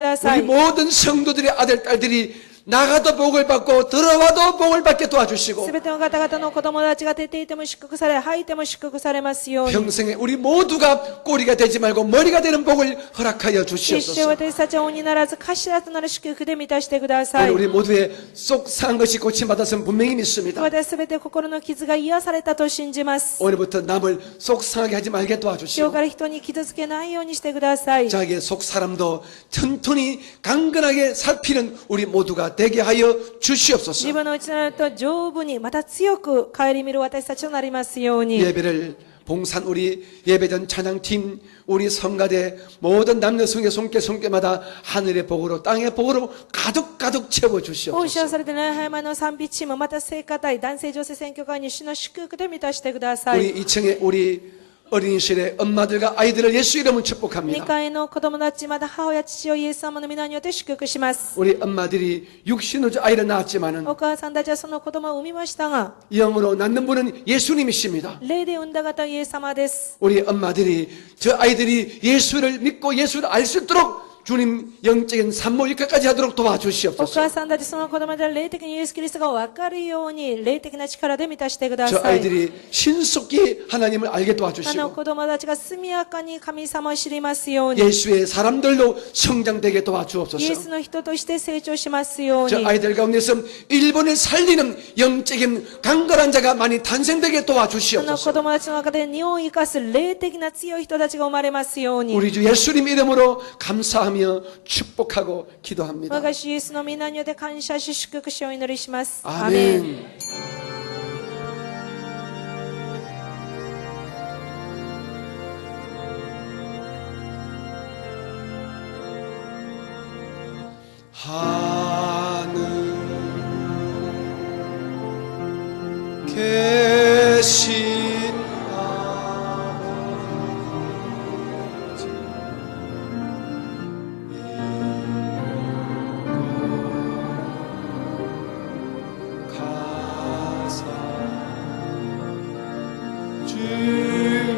우리 모든 성도들의 아들, 딸들이 나가도 복을 받고 들어와도 복을 받게 도와주시고 すべての方々の子供たちが出ていても祝福され、入っても祝福されますように。 평생에 우리 모두가 꼬리가 되지 말고 머리가 되는 복을 허락하여 一生 주시옵소서. 私たちは王にならず頭となる祝福で満たしてください。 우리 모두의 속상한 것이 고침받았으면 분명히 믿습니다. 私すべて心の傷が癒されたと信じます。 오늘부터 남을 속상하게 하지 말게 今日 도와주시고 から人に傷つけないようにしてください。 자기의 속 사람도 튼튼히 강건하게 살피는 우리 모두가 되게 하여 自 주시옵소서. 分の内なると丈夫にまた強く顧みる私たちとなりますように。 예배를 봉산 우리 예배전 찬양팀 우리 성가대 모든 남녀성의 손길마다 하늘의 복으로 땅의 복으로 가득가득 채워 奉仕を 주시옵소서. されて礼拝前の賛美チーム、また聖歌隊、男性女性選挙会に主の祝福で満たしてください。 우리 2층에 우리 어린이실의 엄마들과 아이들을 예수 이름으로 2 축복합니다. 階の子供たち、また母親、父をイエス様の皆によって祝福します。 우리 엄마들이 육신으로 아이를 낳았지만은 お母さんたちはその子供を産みましたが、 영으로 낳는 분은 예수님이십니다. 霊で産んだ方はイエス様です。 우리 엄마들이 저 아이들이 예수를 믿고 예수를 알 수 있도록 주님 영적인 산모일까지 하도록 お 도와주시옵소서. 母さんたち、その子供たちは霊的にイエス・キリストが分かるように、霊的な力で満たしてくだ 저 さい。 아이들이 신속히 하나님을 알게 あの 도와주시고 子供たちが速やかに神様を知りますように、 예수의 사람들로 성장되게 イエ 도와주옵소서. スの人として成長しますよう 저 に、 아이들 가운데서 일본을 살리는 영적인 강건한 자가 많이 탄생되게 その子 도와주시옵소서. 供たちの中で日本を生かす霊的な強い人たちが生まれますように、 우리 주 예수님 이름으로 감사하며 축복하고 기도합니다. 我が主イエスの皆によって感謝し祝福しお祈りします。アーメン。 아멘. 하늘 계신 아버지 가사 주님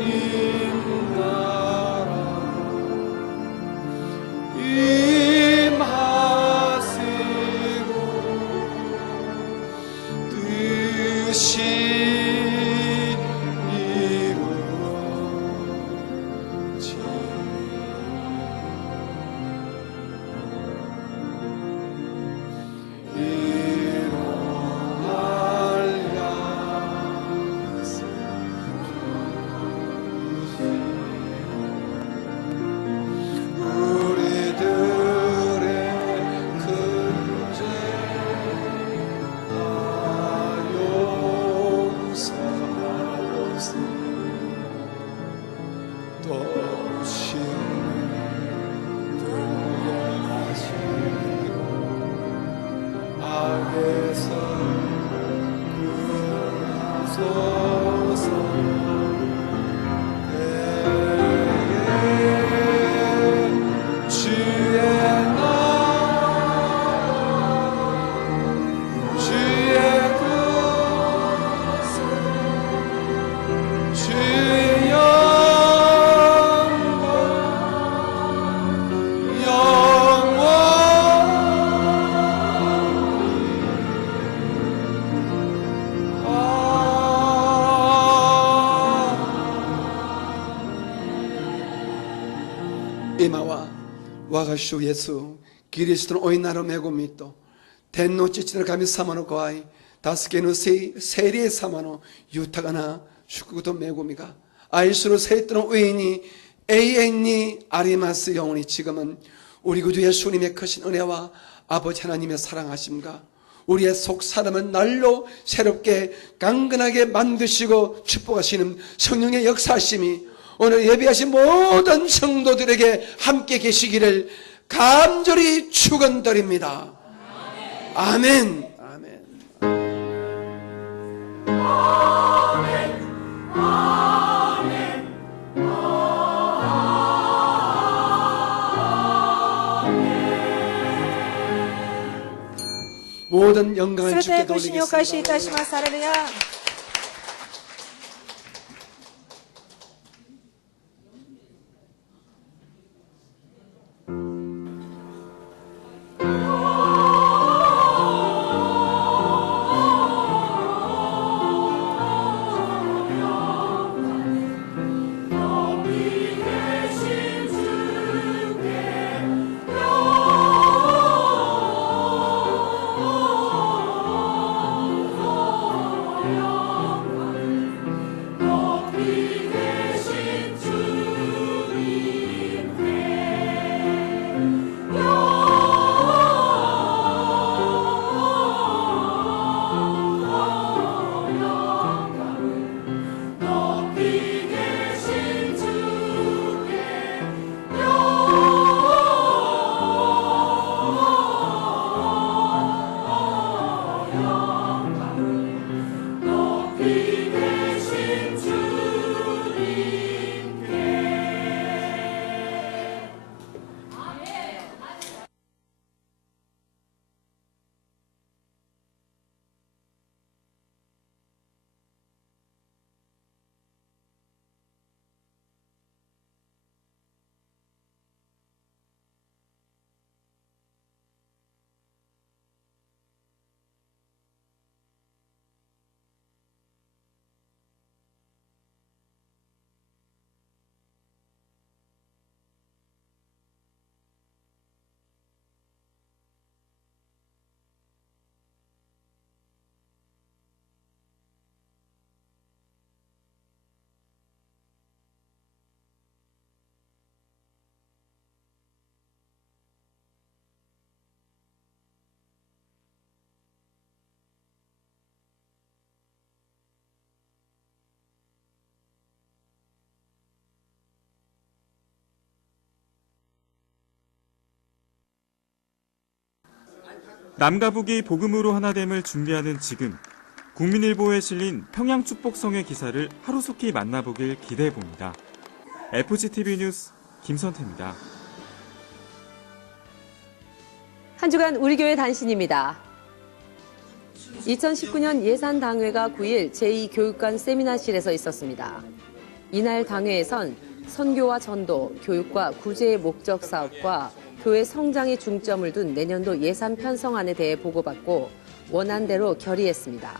나라 임하시고 뜻이 이루어지 일어날 약속 우리들의 근죄 다 용서하옵소서. 또 신들하시고 악에서 구하소서. 주의 나라 주의 구세 주의 영광 이마와 와가슈 예수 기리스도는 오이나로 메고 믿도 텐노 찌치를 가미 사마노 고아이 다스케노 세리에 사마노 유타가나 슈쿠도 메고미가 아이스로 세트는 우인이 에이엔니 아리마스 영혼이 지금은 우리 구주 예수님의 크신 은혜와 아버지 하나님의 사랑하심과 우리의 속 사람은 날로 새롭게 강건하게 만드시고 축복하시는 성령의 역사하심이 오늘 예배하신 모든 성도들에게 함께 계시기를 간절히 축원드립니다. 아멘. 아멘. 모든 영광을 すべ 주께 てご主にお返しい 돌리겠습니다. たします。ハレルヤ。 남과 북이 복음으로 하나됨을 준비하는 지금, 국민일보에 실린 평양축복성의 기사를 하루속히 만나보길 기대해봅니다. FGTV 뉴스 김선태입니다. 한 주간 우리 교회 단신입니다. 2019년 예산당회가 9일 제2교육관 세미나실에서 있었습니다. 이날 당회에선 선교와 전도, 교육과 구제의 목적 사업과 교회 성장에 중점을 둔 내년도 예산 편성안에 대해 보고받고 원안대로 결의했습니다.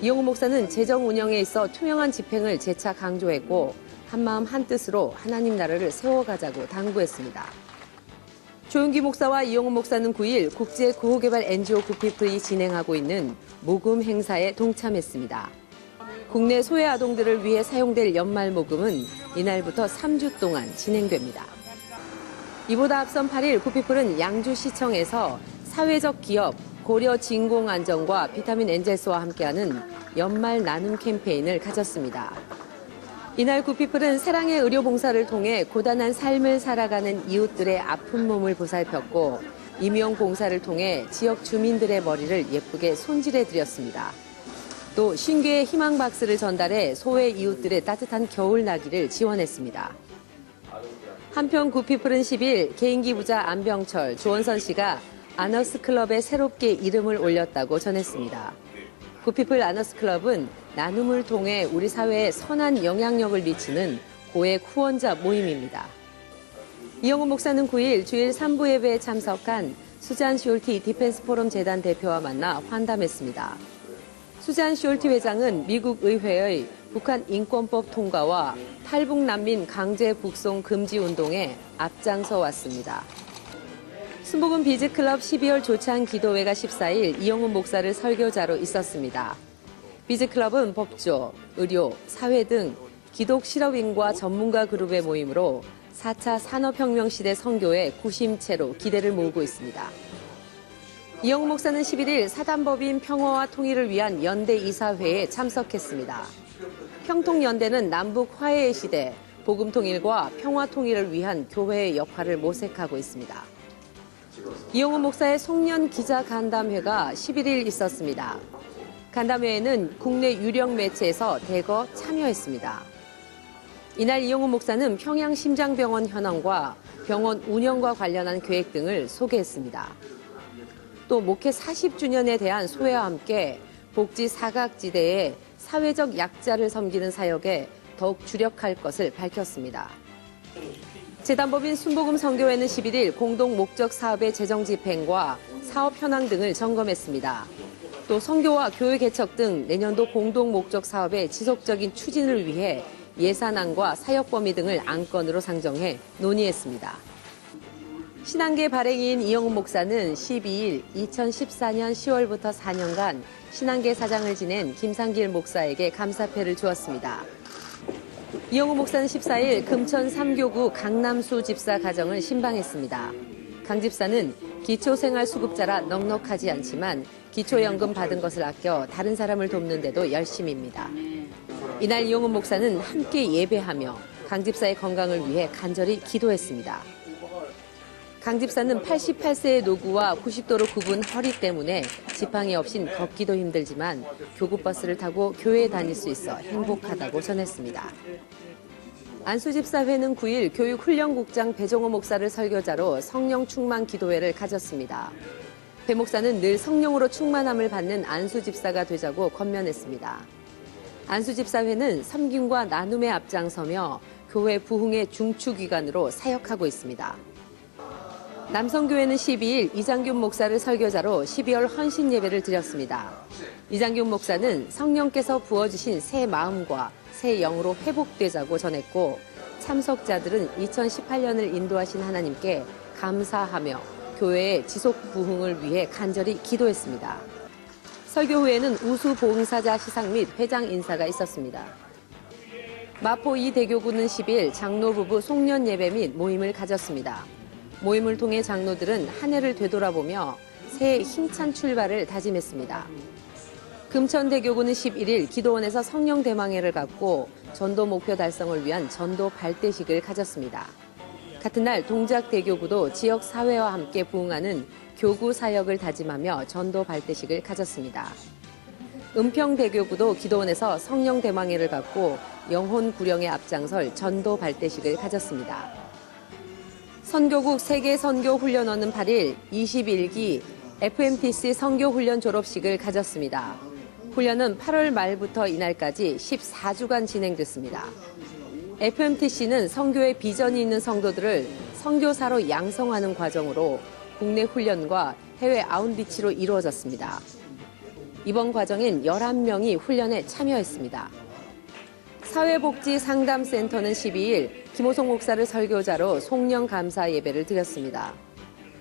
이용우 목사는 재정 운영에 있어 투명한 집행을 재차 강조했고 한마음 한뜻으로 하나님 나라를 세워가자고 당부했습니다. 조윤기 목사와 이용우 목사는 9일 국제 구호개발 NGO 구피플이 진행하고 있는 모금 행사에 동참했습니다. 국내 소외 아동들을 위해 사용될 연말 모금은 이날부터 3주 동안 진행됩니다. 이보다 앞선 8일 구피플은 양주시청에서 사회적 기업 고려진공안전과 비타민 엔젤스와 함께하는 연말 나눔 캠페인을 가졌습니다. 이날 구피플은 사랑의 의료봉사를 통해 고단한 삶을 살아가는 이웃들의 아픈 몸을 보살폈고 임용 봉사를 통해 지역 주민들의 머리를 예쁘게 손질해드렸습니다. 또 신규의 희망 박스를 전달해 소외 이웃들의 따뜻한 겨울나기를 지원했습니다. 한편 구피플은 10일 개인기 부자 안병철, 조원선 씨가 아너스클럽에 새롭게 이름을 올렸다고 전했습니다. 구피플 아너스클럽은 나눔을 통해 우리 사회에 선한 영향력을 미치는 고액 후원자 모임입니다. 이영우 목사는 9일 주일 3부 예배에 참석한 수잔 쇼얼티 디펜스 포럼 재단 대표와 만나 환담했습니다. 수잔 쇼얼티 회장은 미국 의회의 북한 인권법 통과와 탈북 난민 강제 북송 금지 운동에 앞장서 왔습니다. 순복음 비즈클럽 12월 조찬 기도회가 14일 이영훈 목사를 설교자로 있었습니다. 비즈클럽은 법조, 의료, 사회 등 기독 실업인과 전문가 그룹의 모임으로 4차 산업혁명 시대 선교의 구심체로 기대를 모으고 있습니다. 이영훈 목사는 11일 사단법인 평화와 통일을 위한 연대 이사회에 참석했습니다. 평통연대는 남북 화해의 시대, 복음통일과 평화통일을 위한 교회의 역할을 모색하고 있습니다. 이용우 목사의 송년 기자 간담회가 11일 있었습니다. 간담회에는 국내 유력 매체에서 대거 참여했습니다. 이날 이용우 목사는 평양심장병원 현황과 병원 운영과 관련한 계획 등을 소개했습니다. 또 목회 40주년에 대한 소회와 함께 복지 사각지대에 사회적 약자를 섬기는 사역에 더욱 주력할 것을 밝혔습니다. 재단법인 순복음 선교회는 11일 공동 목적 사업의 재정 집행과 사업 현황 등을 점검했습니다. 또 선교와 교회 개척 등 내년도 공동 목적 사업의 지속적인 추진을 위해 예산안과 사역 범위 등을 안건으로 상정해 논의했습니다. 신앙계 발행인 이영훈 목사는 12일 2014년 10월부터 4년간 신앙계 사장을 지낸 김상길 목사에게 감사패를 주었습니다. 이영훈 목사는 14일 금천 3교구 강남수 집사 가정을 신방했습니다. 강 집사는 기초생활수급자라 넉넉하지 않지만 기초연금 받은 것을 아껴 다른 사람을 돕는 데도 열심입니다. 이날 이영훈 목사는 함께 예배하며 강 집사의 건강을 위해 간절히 기도했습니다. 강 집사는 88세의 노구와 90도로 굽은 허리 때문에 지팡이 없인 걷기도 힘들지만 교구버스를 타고 교회에 다닐 수 있어 행복하다고 전했습니다. 안수집사회는 9일 교육훈련국장 배종호 목사를 설교자로 성령 충만 기도회를 가졌습니다. 배 목사는 늘 성령으로 충만함을 받는 안수집사가 되자고 권면했습니다. 안수집사회는 섬김과 나눔에 앞장서며 교회 부흥의 중추기관으로 사역하고 있습니다. 남성교회는 12일 이장균 목사를 설교자로 12월 헌신 예배를 드렸습니다. 이장균 목사는 성령께서 부어주신 새 마음과 새 영으로 회복되자고 전했고 참석자들은 2018년을 인도하신 하나님께 감사하며 교회의 지속 부흥을 위해 간절히 기도했습니다. 설교 후에는 우수 봉사자 시상 및 회장 인사가 있었습니다. 마포 2대교구는 10일 장로 부부 송년 예배 및 모임을 가졌습니다. 모임을 통해 장로들은 한 해를 되돌아보며 새해 힘찬 출발을 다짐했습니다. 금천대교구는 11일 기도원에서 성령 대망회를 갖고 전도 목표 달성을 위한 전도 발대식을 가졌습니다. 같은 날 동작대교구도 지역 사회와 함께 부응하는 교구 사역을 다짐하며 전도 발대식을 가졌습니다. 은평대교구도 기도원에서 성령 대망회를 갖고 영혼 구령에 앞장설 전도 발대식을 가졌습니다. 선교국 세계선교훈련원은 8일 21기 FMTC 선교훈련 졸업식을 가졌습니다. 훈련은 8월 말부터 이날까지 14주간 진행됐습니다. FMTC는 선교의 비전이 있는 성도들을 선교사로 양성하는 과정으로 국내 훈련과 해외 아웃리치로 이루어졌습니다. 이번 과정엔 11명이 훈련에 참여했습니다. 사회복지상담센터는 12일 김호성 목사를 설교자로 송년 감사 예배를 드렸습니다.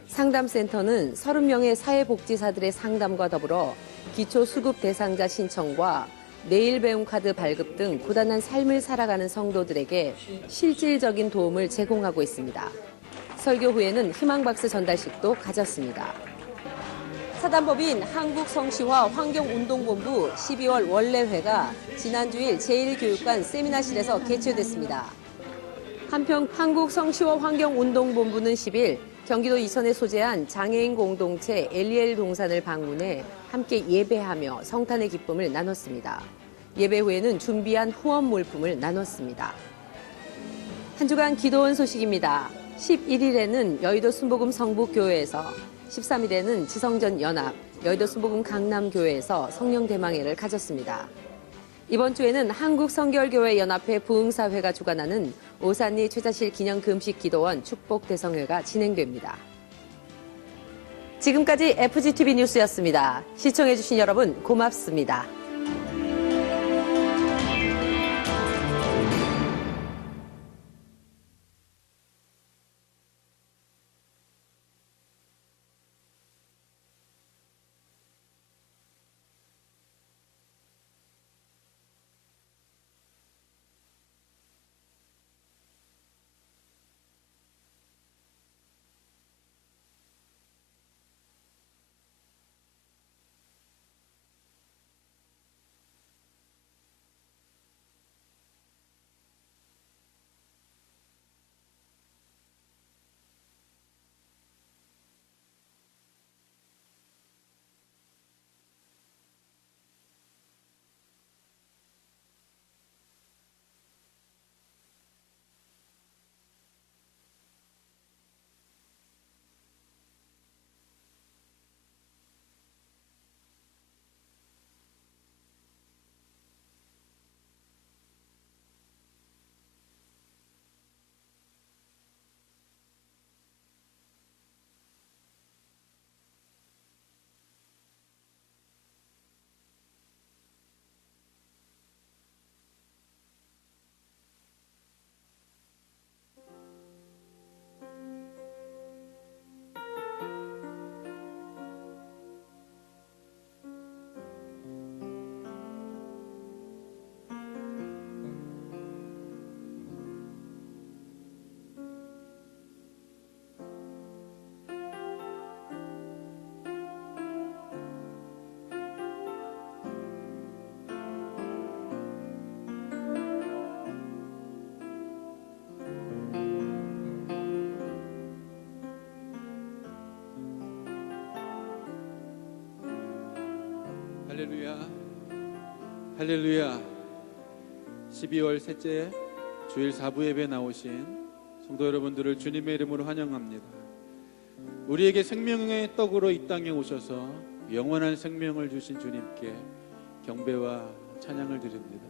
상담센터는 30명의 사회복지사들의 상담과 더불어 기초수급 대상자 신청과 내일 배움 카드 발급 등 고단한 삶을 살아가는 성도들에게 실질적인 도움을 제공하고 있습니다. 설교 후에는 희망박스 전달식도 가졌습니다. 사단법인 한국성시화 환경운동본부 12월 원래회가 지난 주일 제1교육관 세미나실에서 개최됐습니다. 한편 한국성시화 환경운동본부는 10일 경기도 이천에 소재한 장애인 공동체 엘리엘 동산을 방문해 함께 예배하며 성탄의 기쁨을 나눴습니다. 예배 후에는 준비한 후원 물품을 나눴습니다. 한 주간 기도원 소식입니다. 11일에는 여의도 순복음 성북교회에서, 13일에는 지성전 연합, 여의도 순복음 강남교회에서 성령 대망회를 가졌습니다. 이번 주에는 한국성결교회 연합회 부흥사회가 주관하는 오산리 최자실 기념 금식 기도원 축복 대성회가 진행됩니다. 지금까지 FGTV 뉴스였습니다. 시청해주신 여러분 고맙습니다. 할렐루야, 할렐루야. 12월 셋째 주일 4부 예배에 나오신 성도 여러분들을 주님의 이름으로 환영합니다. 우리에게 생명의 떡으로 이 땅에 오셔서 영원한 생명을 주신 주님께 경배와 찬양을 드립니다.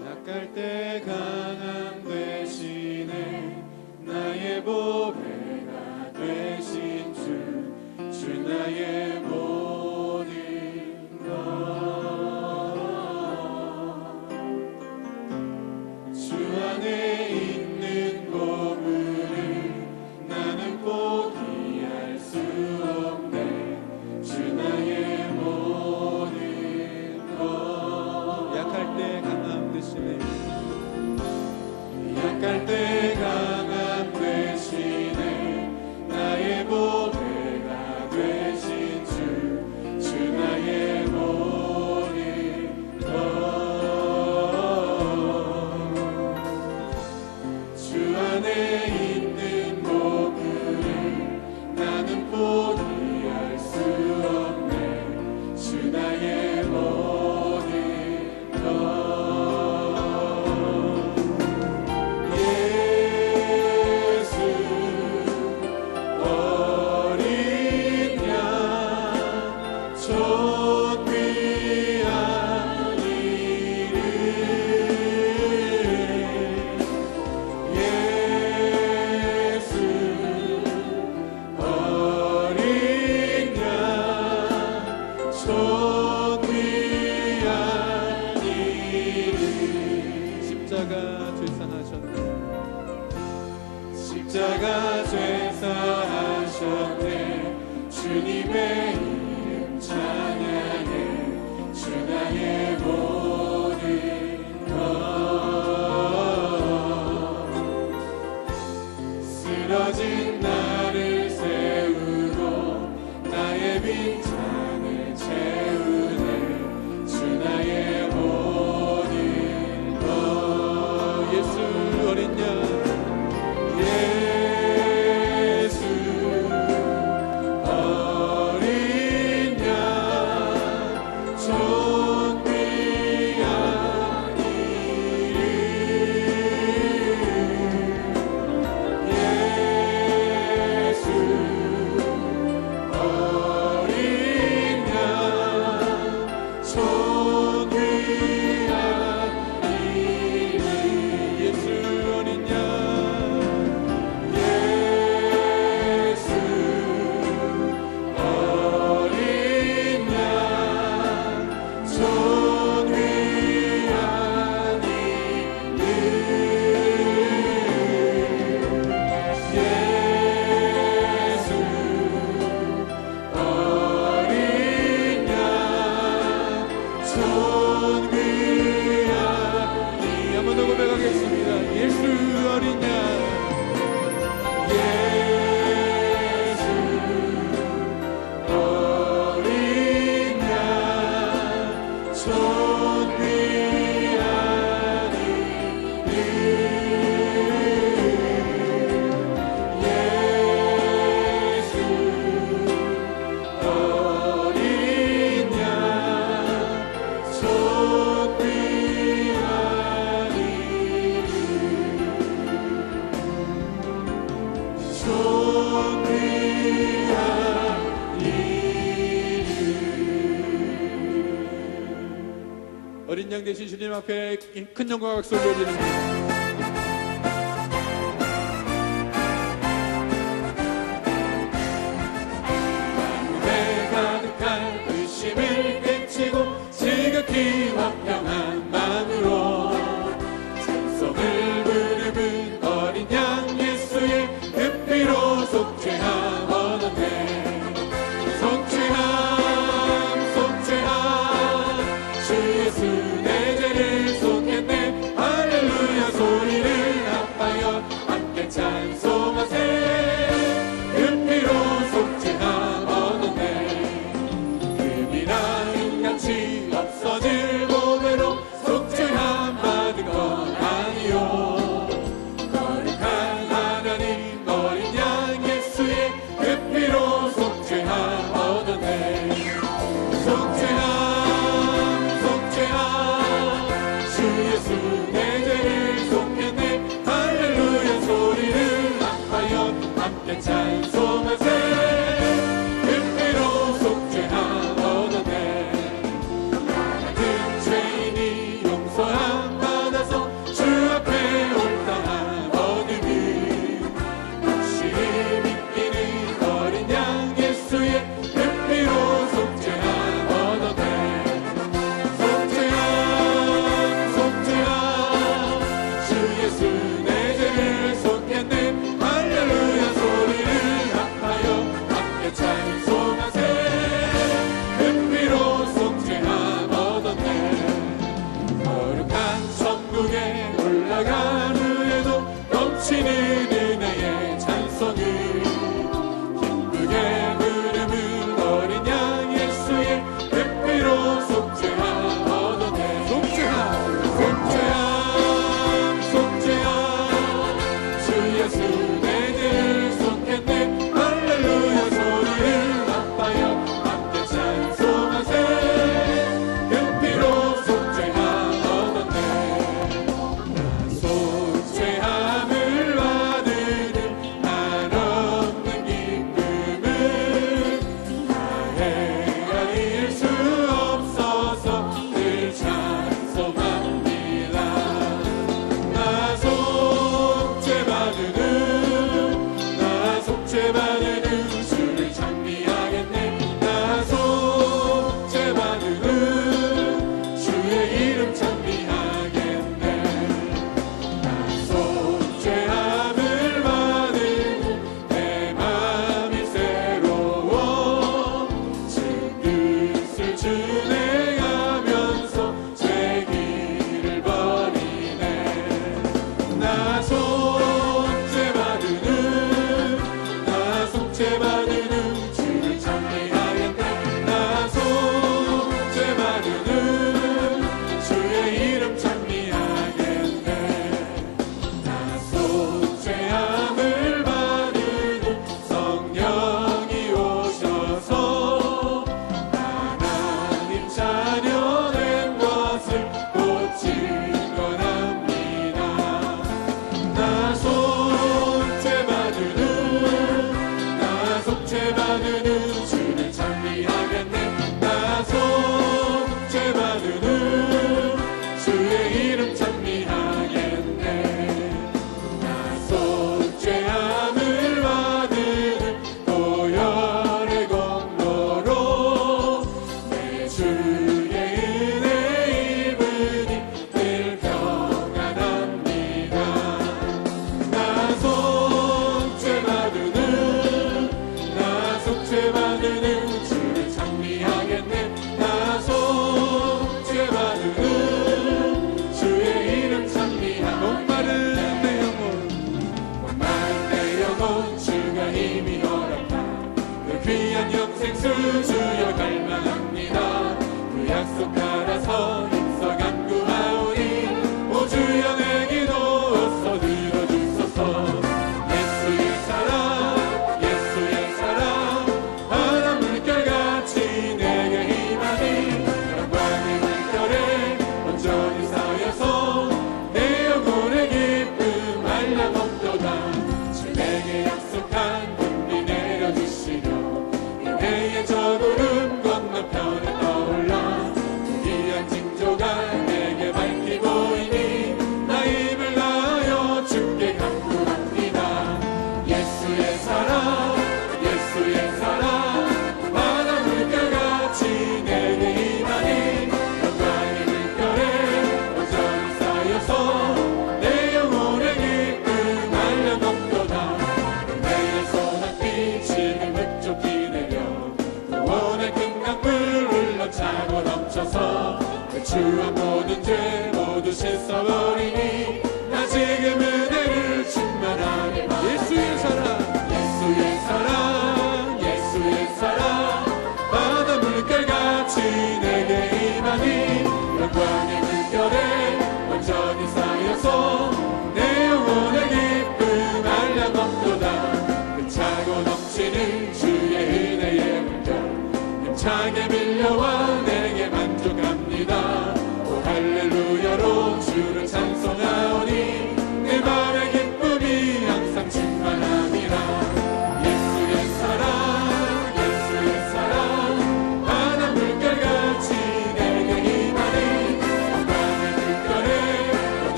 약할 때 강함 되시네 나의 보배가 되신 주 나의 모든 것 주 안에 있는 보물을 나는 포기할 수 없네 주 나의 모든 것 약할 때 강함 되시네 약할 때 강함 되시네 나의 보배가 되신 주 나의 십자가 죄사하셨네 십자가 죄사하셨네 주님의 이름 찬양해 주 나의 모든 것 쓰러진 나를 세우고 나의 빈잔을 채우네 주 나의 모든 것 예수 어린 양 예수 어린 양 존귀한 이름 예수 어린 양 존귀한 이름 예수 어린 양 예수 어린 양 존귀한 이름 예수 어린 양 존귀한 이 한번 더 고백하겠습니다. 예수 어린 양 예수 어린 양 존귀한 이름 예수 어린 양 존귀한 어린 양 대신 주님 앞에 큰 영광과 박수 올려드립니다. 마음에 가득한 의심을 깨치고 지극히 화평한 마음으로 찬송을 부르는 어린 양 예수의 그 피로 속죄함 얻었네 속죄함 속죄함 주 예수 내 죄를 속했네 할렐루야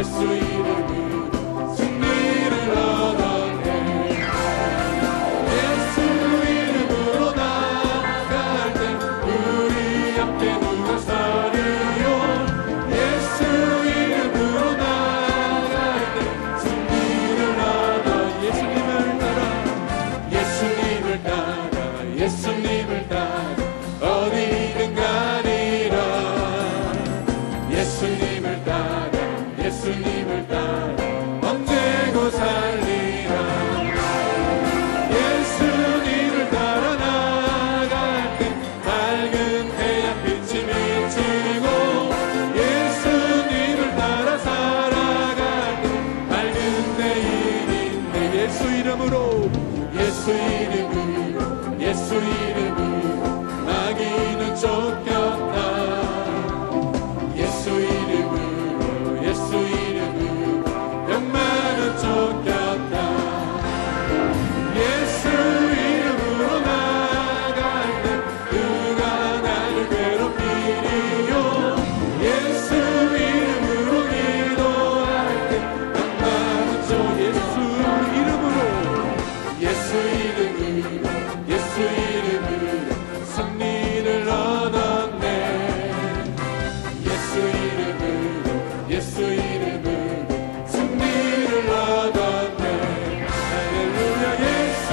예수 이름으로 승리를 얻었네. 예수 이름으로 나갈 때 우리 앞에 누가 서리요. 예수 이름으로 나갈 때 승리를 얻어. 예수님을 따라 예수님을 따라 예수님을 따라 어디든 가리라. 예수님을 따라 예수님을 따라 언제고 살리라. 예수님을 따라 나갈 때 밝은 태양빛이 비치고 예수님을 따라 살아갈 때 밝은 내일인데 예수 이름으로 예수 이름으로 예수 이름으로 마귀는 쫓겼다. 예수 이름으로 예수 이름으로 병마는 쫓겼다. 예수 이름으로 나갈 때 누가 나를 괴롭히리요. 예수 이름으로 기도할 때 병마는 쫓 예수 이름으로 예수 이름으로 예수 이름으로 승리를 얻었네. 예수 이름으로 예수 이름으로 승리를 얻었네. 할렐루야. 예수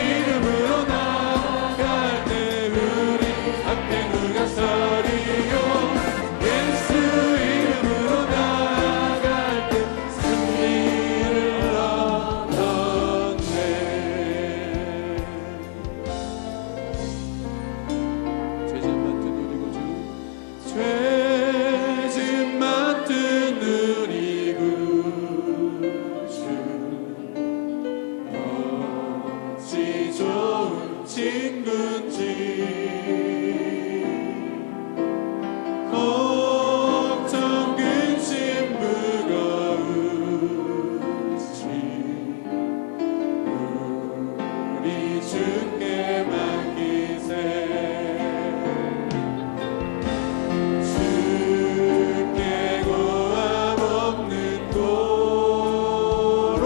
이름으로 나갈 때 우리 앞에 누가 서리요. 예수 이름으로 나갈 때 승리를 얻었네. 죄짐 맡은 우리 구주 어찌 좋은 친구인지 걱정 근심 무거운지 우리 주께 맡기세. 주께 고함 없는 도로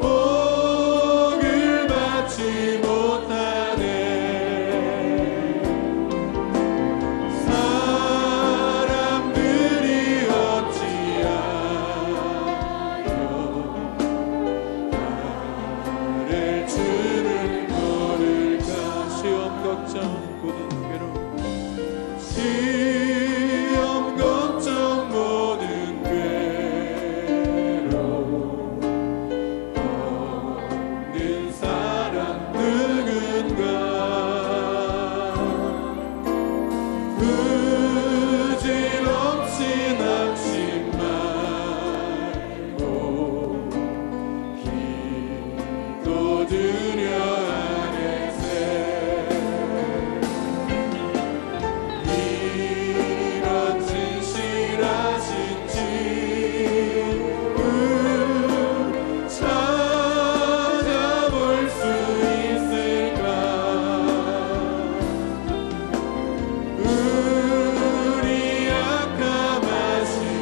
복을 받지 못하네. 사람들이 어찌하여 나를 주를 모를까. 시험 걱정 모든 괴로움 시험 걱정 모든 괴로움 없는 사람 누군가. 부질없이 낙심 말고 기도드려 안에세. 이런 진실하신 집을 찾아볼 수 있을까. 우리 약함하시오니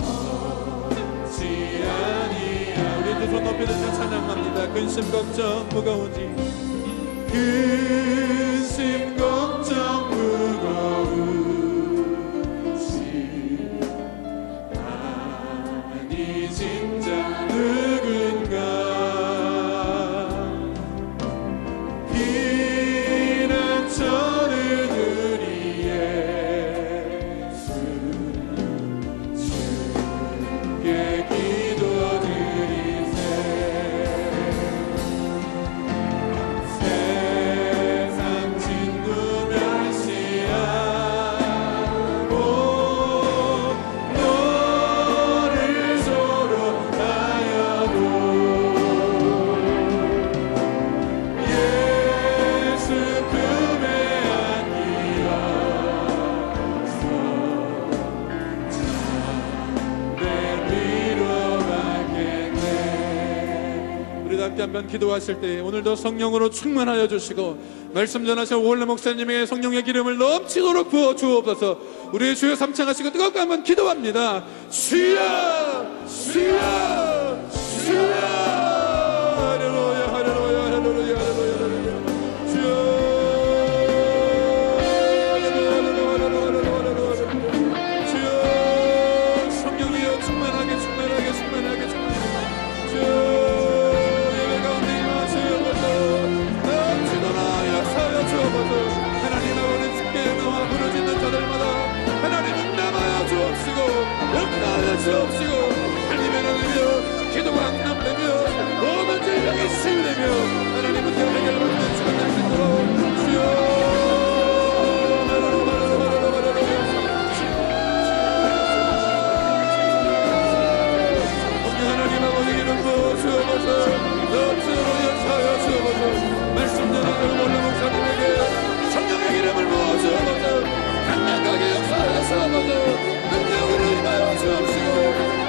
없지 아니야. 우리 두 손 높이 들며 찬양합니다. 근심 걱정 무거운지 근심 걱정 무거운지 아니 진짜 누군가. 피난처는 우리 예수 주께 기도드리세. 함께 한번 기도하실 때 오늘도 성령으로 충만하여 주시고 말씀 전하신 오월래 목사님에게 성령의 기름을 넘치도록 부어 주옵소서. 우리 주여 삼창하시고 뜨겁게 한번 기도합니다. 주여 주여 주여 할렐루야 할렐루야 할렐루야 할렐루야 주여 주여 성령이여 충만하게 충만하게 충만하게 충만하게 주여 예배 가운데 임하시옵소서. 넘치도록 역사하여 주옵소서. 하나님 아버지 주께 나와 부르짖는 자들마다 하나님 응답하여 주옵시고 역사하여 주옵시고 하나님의 은혜며 기도가 응답되며 모든 질병이 치유되며 하나님 문제 해결받는 시간 될 수 있도록 주여 하나님 아버지 이름 부어주옵소서. 넘치도록 역사하여 주옵소서. 말씀 전하는 원래 목사님에게 성령의 이름을 부어주옵소서. 강력하게 역사하여 주옵소서. 능력으로 임하여 주옵시고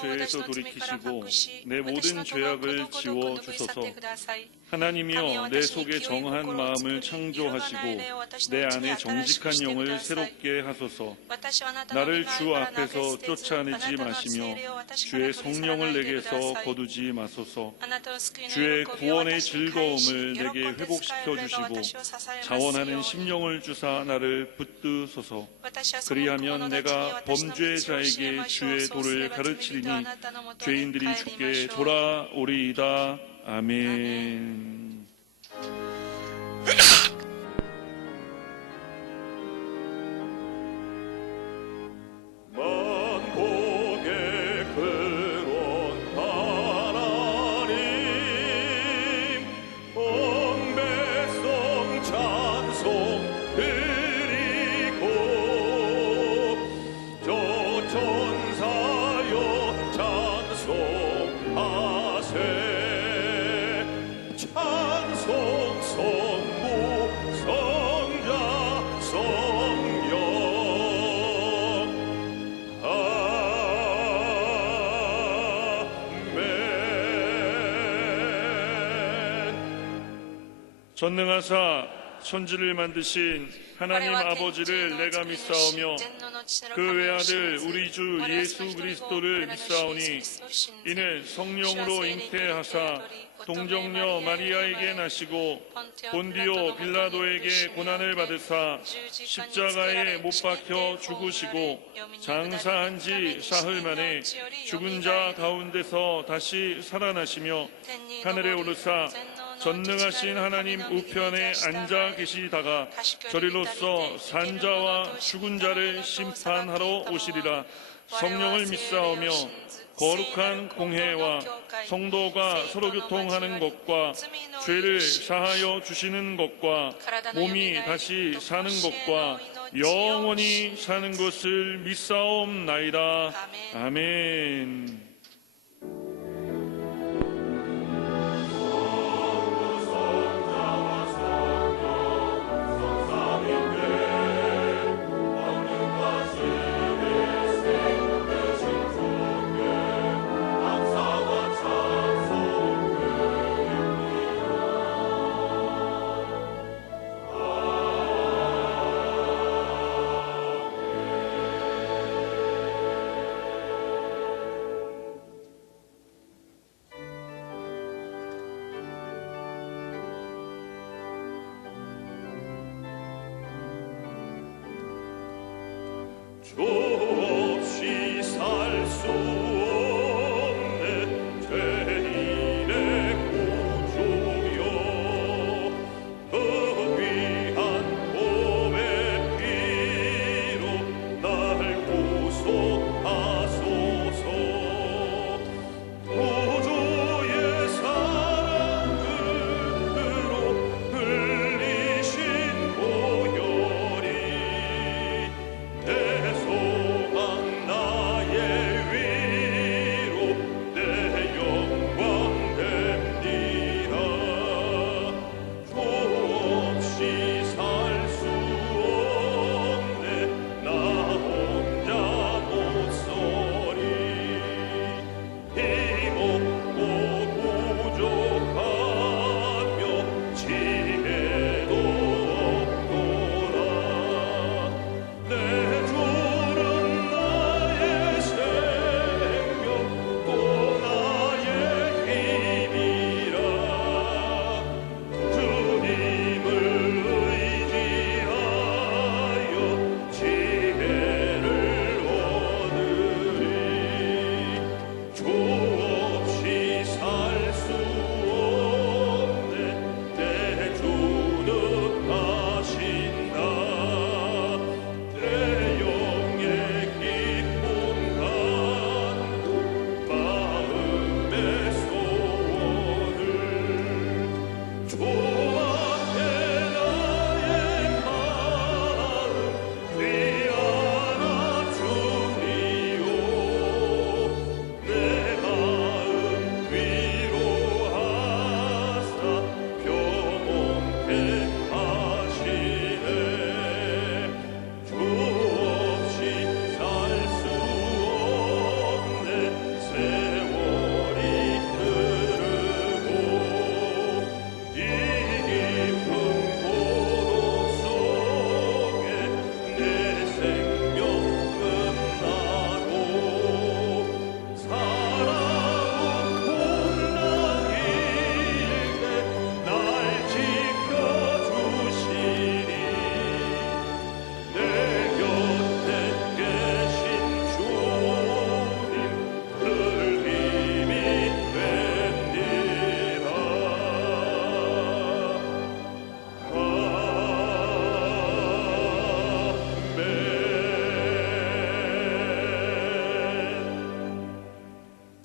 죄에서 돌이키시고 내 모든 죄악을 지워 주소서. 하나님이여 내 속에 정한 마음을 창조하시고 내 안에 정직한 영을 새롭게 하소서. 나를 주 앞에서 쫓아내지 마시며 주의 성령을 내게서 거두지 마소서. 주의 구원의 즐거움을 내게 회복시켜 주시고 자원하는 심령을 주사 나를 붙드소서. 그리하면 내가 범죄자에게 주의 도를 가르치리니 죄인들이 주께 돌아오리이다. 아멘. 만복의 그런 하나님 온 백성 찬송 드리고 저 천사여 찬송하세. 찬송 성부 성자 성령 전능하사 천지를 만드신 하나님 아버지를 내가 믿사오며 그 외아들 우리 주 예수 그리스도를 믿사오니 이는 성령으로 잉태하사 동정녀 마리아에게 나시고 본디오 빌라도에게 고난을 받으사 십자가에 못 박혀 죽으시고 장사한 지 사흘 만에 죽은 자 가운데서 다시 살아나시며 하늘에 오르사 전능하신 하나님 우편에 앉아 계시다가 저리로서 산자와 죽은 자를 심판하러 오시리라. 성령을 믿사오며 거룩한 공회와 성도가 서로 교통하는 것과 죄를 사하여 주시는 것과 몸이 다시 사는 것과 영원히 사는 것을 믿사옵나이다. 아멘. 주 없이 살 수 없네 죄인의 구주여. 그 귀한 몸의 피로 날 구속하소서. 구주의 사랑으로 흘리신 보혈이 대소방 나의 위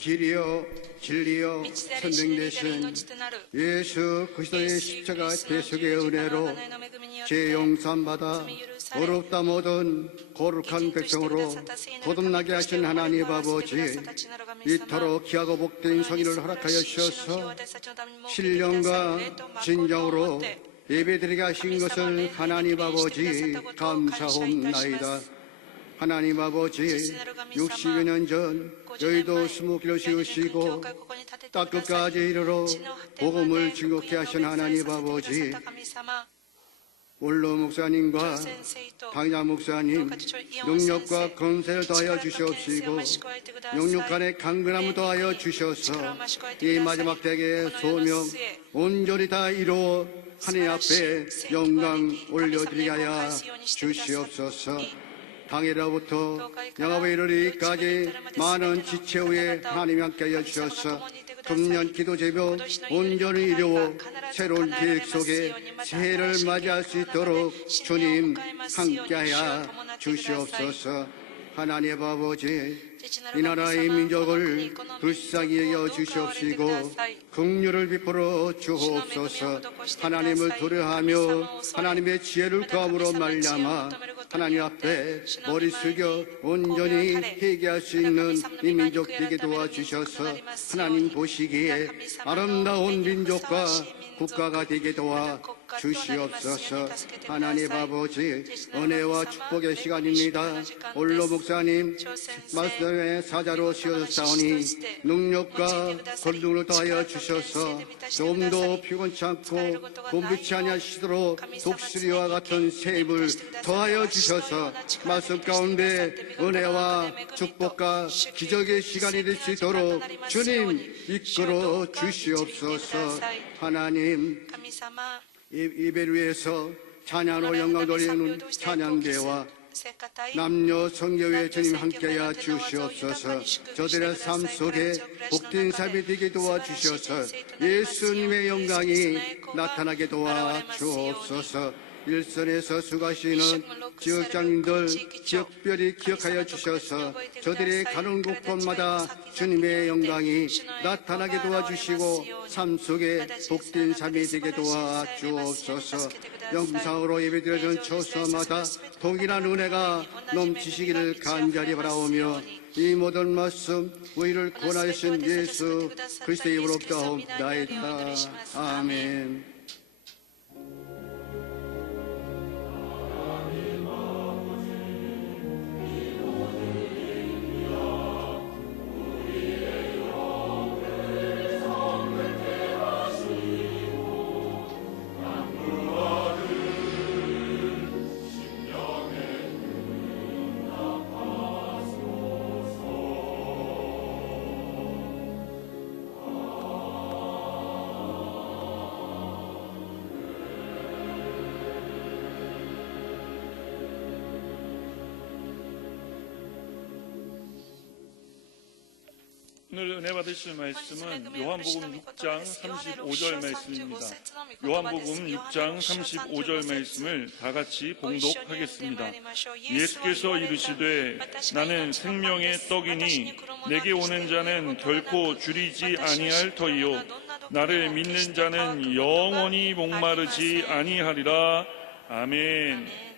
길이요 진리요 道であり 선생 真理であり 되신 命となる 예수 그리스도의 イエス 십자가 キリストの 대속의 十字架の 은혜로 贖いの恵みによって 죄 용서받아 어렵다 모든 거룩한 백성으로 거듭나게 하신 하나님 아버지 이토록 귀하고 복된 성의를 허락하여 주셔서 신령과 진정으로 예배드리게 하신 것을 하나님 아버지 감사옵나이다. 하나님 아버지 60여 년 전 여의도 수목기를 지으시고 땅끝까지 이르러 복음을 증거케 하신 하나님 아버지 원로 목사님과 당야 목사님 능력과 건세를 더하여 주시옵시고 영육간의 강건함을 더하여 주셔서 이 마지막 때의 소명 온전히 다 이루어 하나님 앞에 영광 올려드리게 하여 주시옵소서. 당일로부터 영업에 이르기까지 많은 지체 후에 하나님이 함께하여 주셔서 금년 기도 제목 온전히 이루어 새로운 계획 속에 새해를 맞이할 수 있도록 주님 함께하여 주시옵소서. 하나님 아버지 이 나라의 민족을 불쌍히 여겨 주시옵시고 긍휼을 베풀어 주옵소서. 하나님을 두려워하며 하나님의 지혜를 구함으로 말미암아 하나님 앞에 머리 숙여 온전히 회개할 수 있는 이 민족 되게 도와주셔서 하나님 보시기에 아름다운 민족과 국가가 되게 도와 주시옵소서. 하나님 아버지 은혜와 축복의 시간입니다. 올로 목사님 말씀의 사자로 씌어졌사오니 능력과 권능을 더하여 주셔서 좀더 피곤치 않고 곤비치 아니하시도록 독수리와 같은 새 힘을 더하여 주셔서 말씀 가운데 은혜와 축복과 기적의 시간이 될 수 있도록 주님 이끌어 주시옵소서. 하나님 예배를 위해서 찬양으로 영광 돌리는 찬양대와 남녀 성교회 주님 함께하여 주시옵소서. 저들의 삶 속에 복된 삶이 되게 도와주셔서 예수님의 영광이 나타나게 도와주옵소서. 일선에서 수고하시는 지역장님들 지역별히 기억하여 주셔서 저들이 가는 곳곳마다 주님의 영광이 나타나게 도와주시고 삶 속에 복된 삶이 되게 도와주옵소서. 영상으로 예배드려진 처소마다 동일한 은혜가 넘치시기를 간절히 바라오며 이 모든 말씀 우리를 구원하신 예수 그리스도의 이름으로 기도하옵나이다. 아멘. 오늘 은혜 받으실 말씀은 요한복음 6장 35절 말씀입니다. 요한복음 6장 35절 말씀을 다 같이 봉독하겠습니다. 예수께서 이르시되 나는 생명의 떡이니 내게 오는 자는 결코 줄이지 아니할 터이요 나를 믿는 자는 영원히 목마르지 아니하리라. 아멘.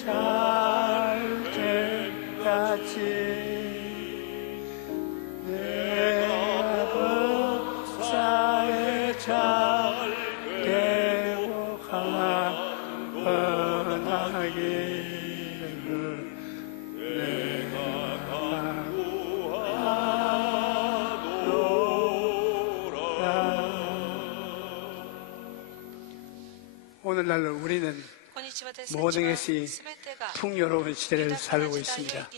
잘 때까지 내가 법사에 잘 되고 가거나기를 오늘날 우리는 모든 것이 풍요로운 시대를 살고 있습니다.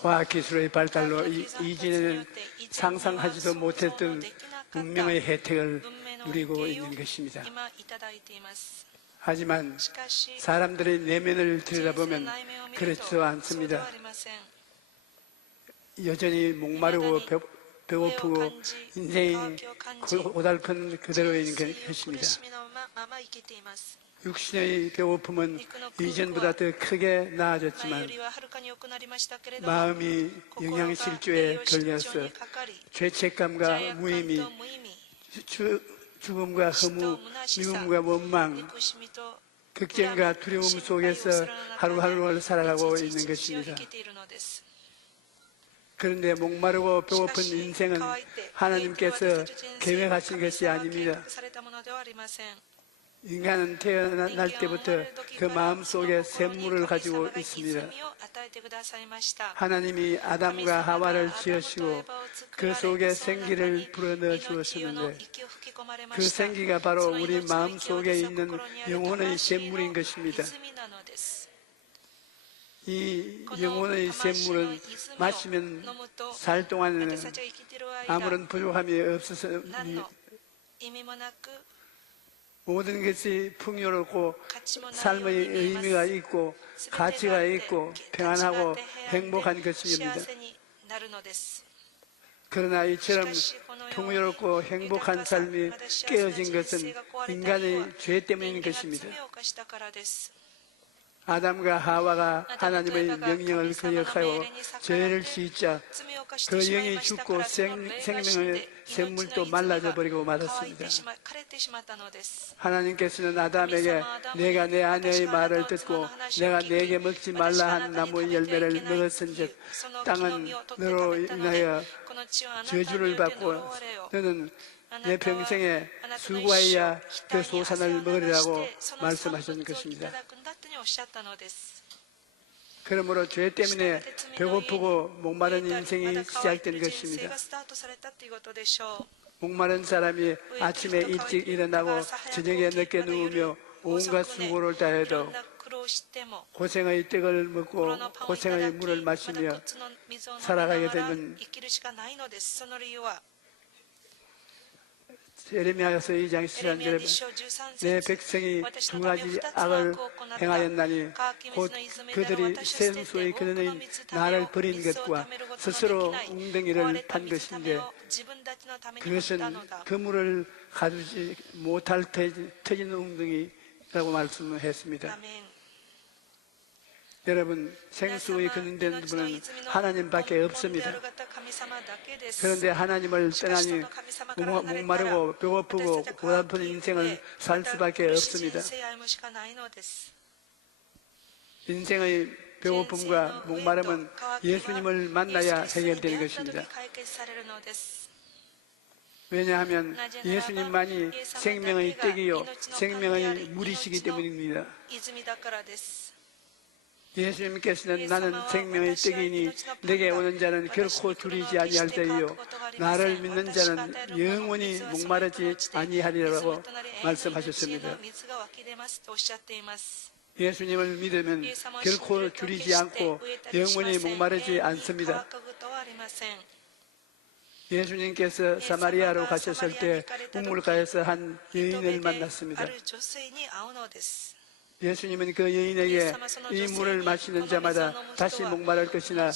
과학기술의 발달로 이전에는 상상하지도 못했던 문명의 혜택을 누리고 있는 것입니다. 하지만 사람들의 내면을 들여다보면 그렇지도 않습니다. 여전히 목마르고 배고프고 인생이 고달픈 그대로인 것입니다. 육신의 배고픔은 이전보다 더 크게 나아졌지만 마음이 영양실조에 걸려서 죄책감과 무의미, 죽음과 허무, 미움과 원망, 걱정과 두려움 속에서 하루하루를 살아가고 있는 것입니다. 그런데 목마르고 배고픈 인생은 하나님께서 계획하신 것이 아닙니다. 인간은 태어날 때부터 그 마음속에 샘물을 가지고 있습니다. 하나님이 아담과 하와를 지으시고 그 속에 생기를 불어넣어 주었었는데 그 생기가 바로 우리 마음속에 있는 영혼의 샘물인 것입니다. 이 영혼의 샘물은 마시면 살 동안에는 아무런 부족함이 없어서 모든 것이 풍요롭고 삶의 의미가 있고 가치가 있고 평안하고 행복한 것입니다. 그러나 이처럼 풍요롭고 행복한 삶이 깨어진 것은 인간의 죄 때문인 것입니다. 아담과 하와가 하나님의 명령을 거역하여 죄를 짓자 그 영이 죽고 생명의 샘물도 말라져 버리고 말았습니다. 하나님께서는 아담에게 내가 내 아내의 말을 듣고 내가 내게 먹지 말라 한 나무의 열매를 먹었은즉 땅은 너로 인하여 저주를 받고 너는 내 평생에 수고하여야 그 소산을 먹으리라고 말씀하셨는 것입니다. 그러므로 죄 때문에 배고프고 목마른 인생이 시작된 것입니다. 목마른 사람이 아침에 일찍 일어나고 저녁에 늦게 누우며 온갖 수고를 다해도 고생의 떡을 먹고 고생의 물을 마시며 살아가게 되면 예레미야서 2장 13절에 내 백성이 두 가지 악을 행하였나니 곧 그들이 생수의 근원인 나를 버린 것과 스스로 웅덩이를 판 것인데 그것은 그물을 가두지 못할 터진 웅덩이라고 말씀했습니다. 여러분, 생수의 근원된 분은 하나님밖에 없습니다. 그런데 하나님을 떠나니 목마르고 배고프고 고달픈 인생을 살 수밖에 없습니다. 인생의 배고픔과 목마름은 예수님을 만나야 해결되는 것입니다. 왜냐하면 예수님만이 생명의 떡이요 생명의 물이시기 때문입니다. 예수님께서는 나는 생명의 떡이니 내게 오는 자는 결코 줄이지 아니할 터이요 나를 믿는 자는 영원히 목마르지 아니하리라고 말씀하셨습니다. 예수님을 믿으면 결코 줄이지 않고 영원히 목마르지 않습니다. 예수님께서 사마리아로 가셨을 때 우물가에서 한 여인을 만났습니다. 예수님은 그 여인에게 이 물을 마시는 자마다 다시 목마를 것이나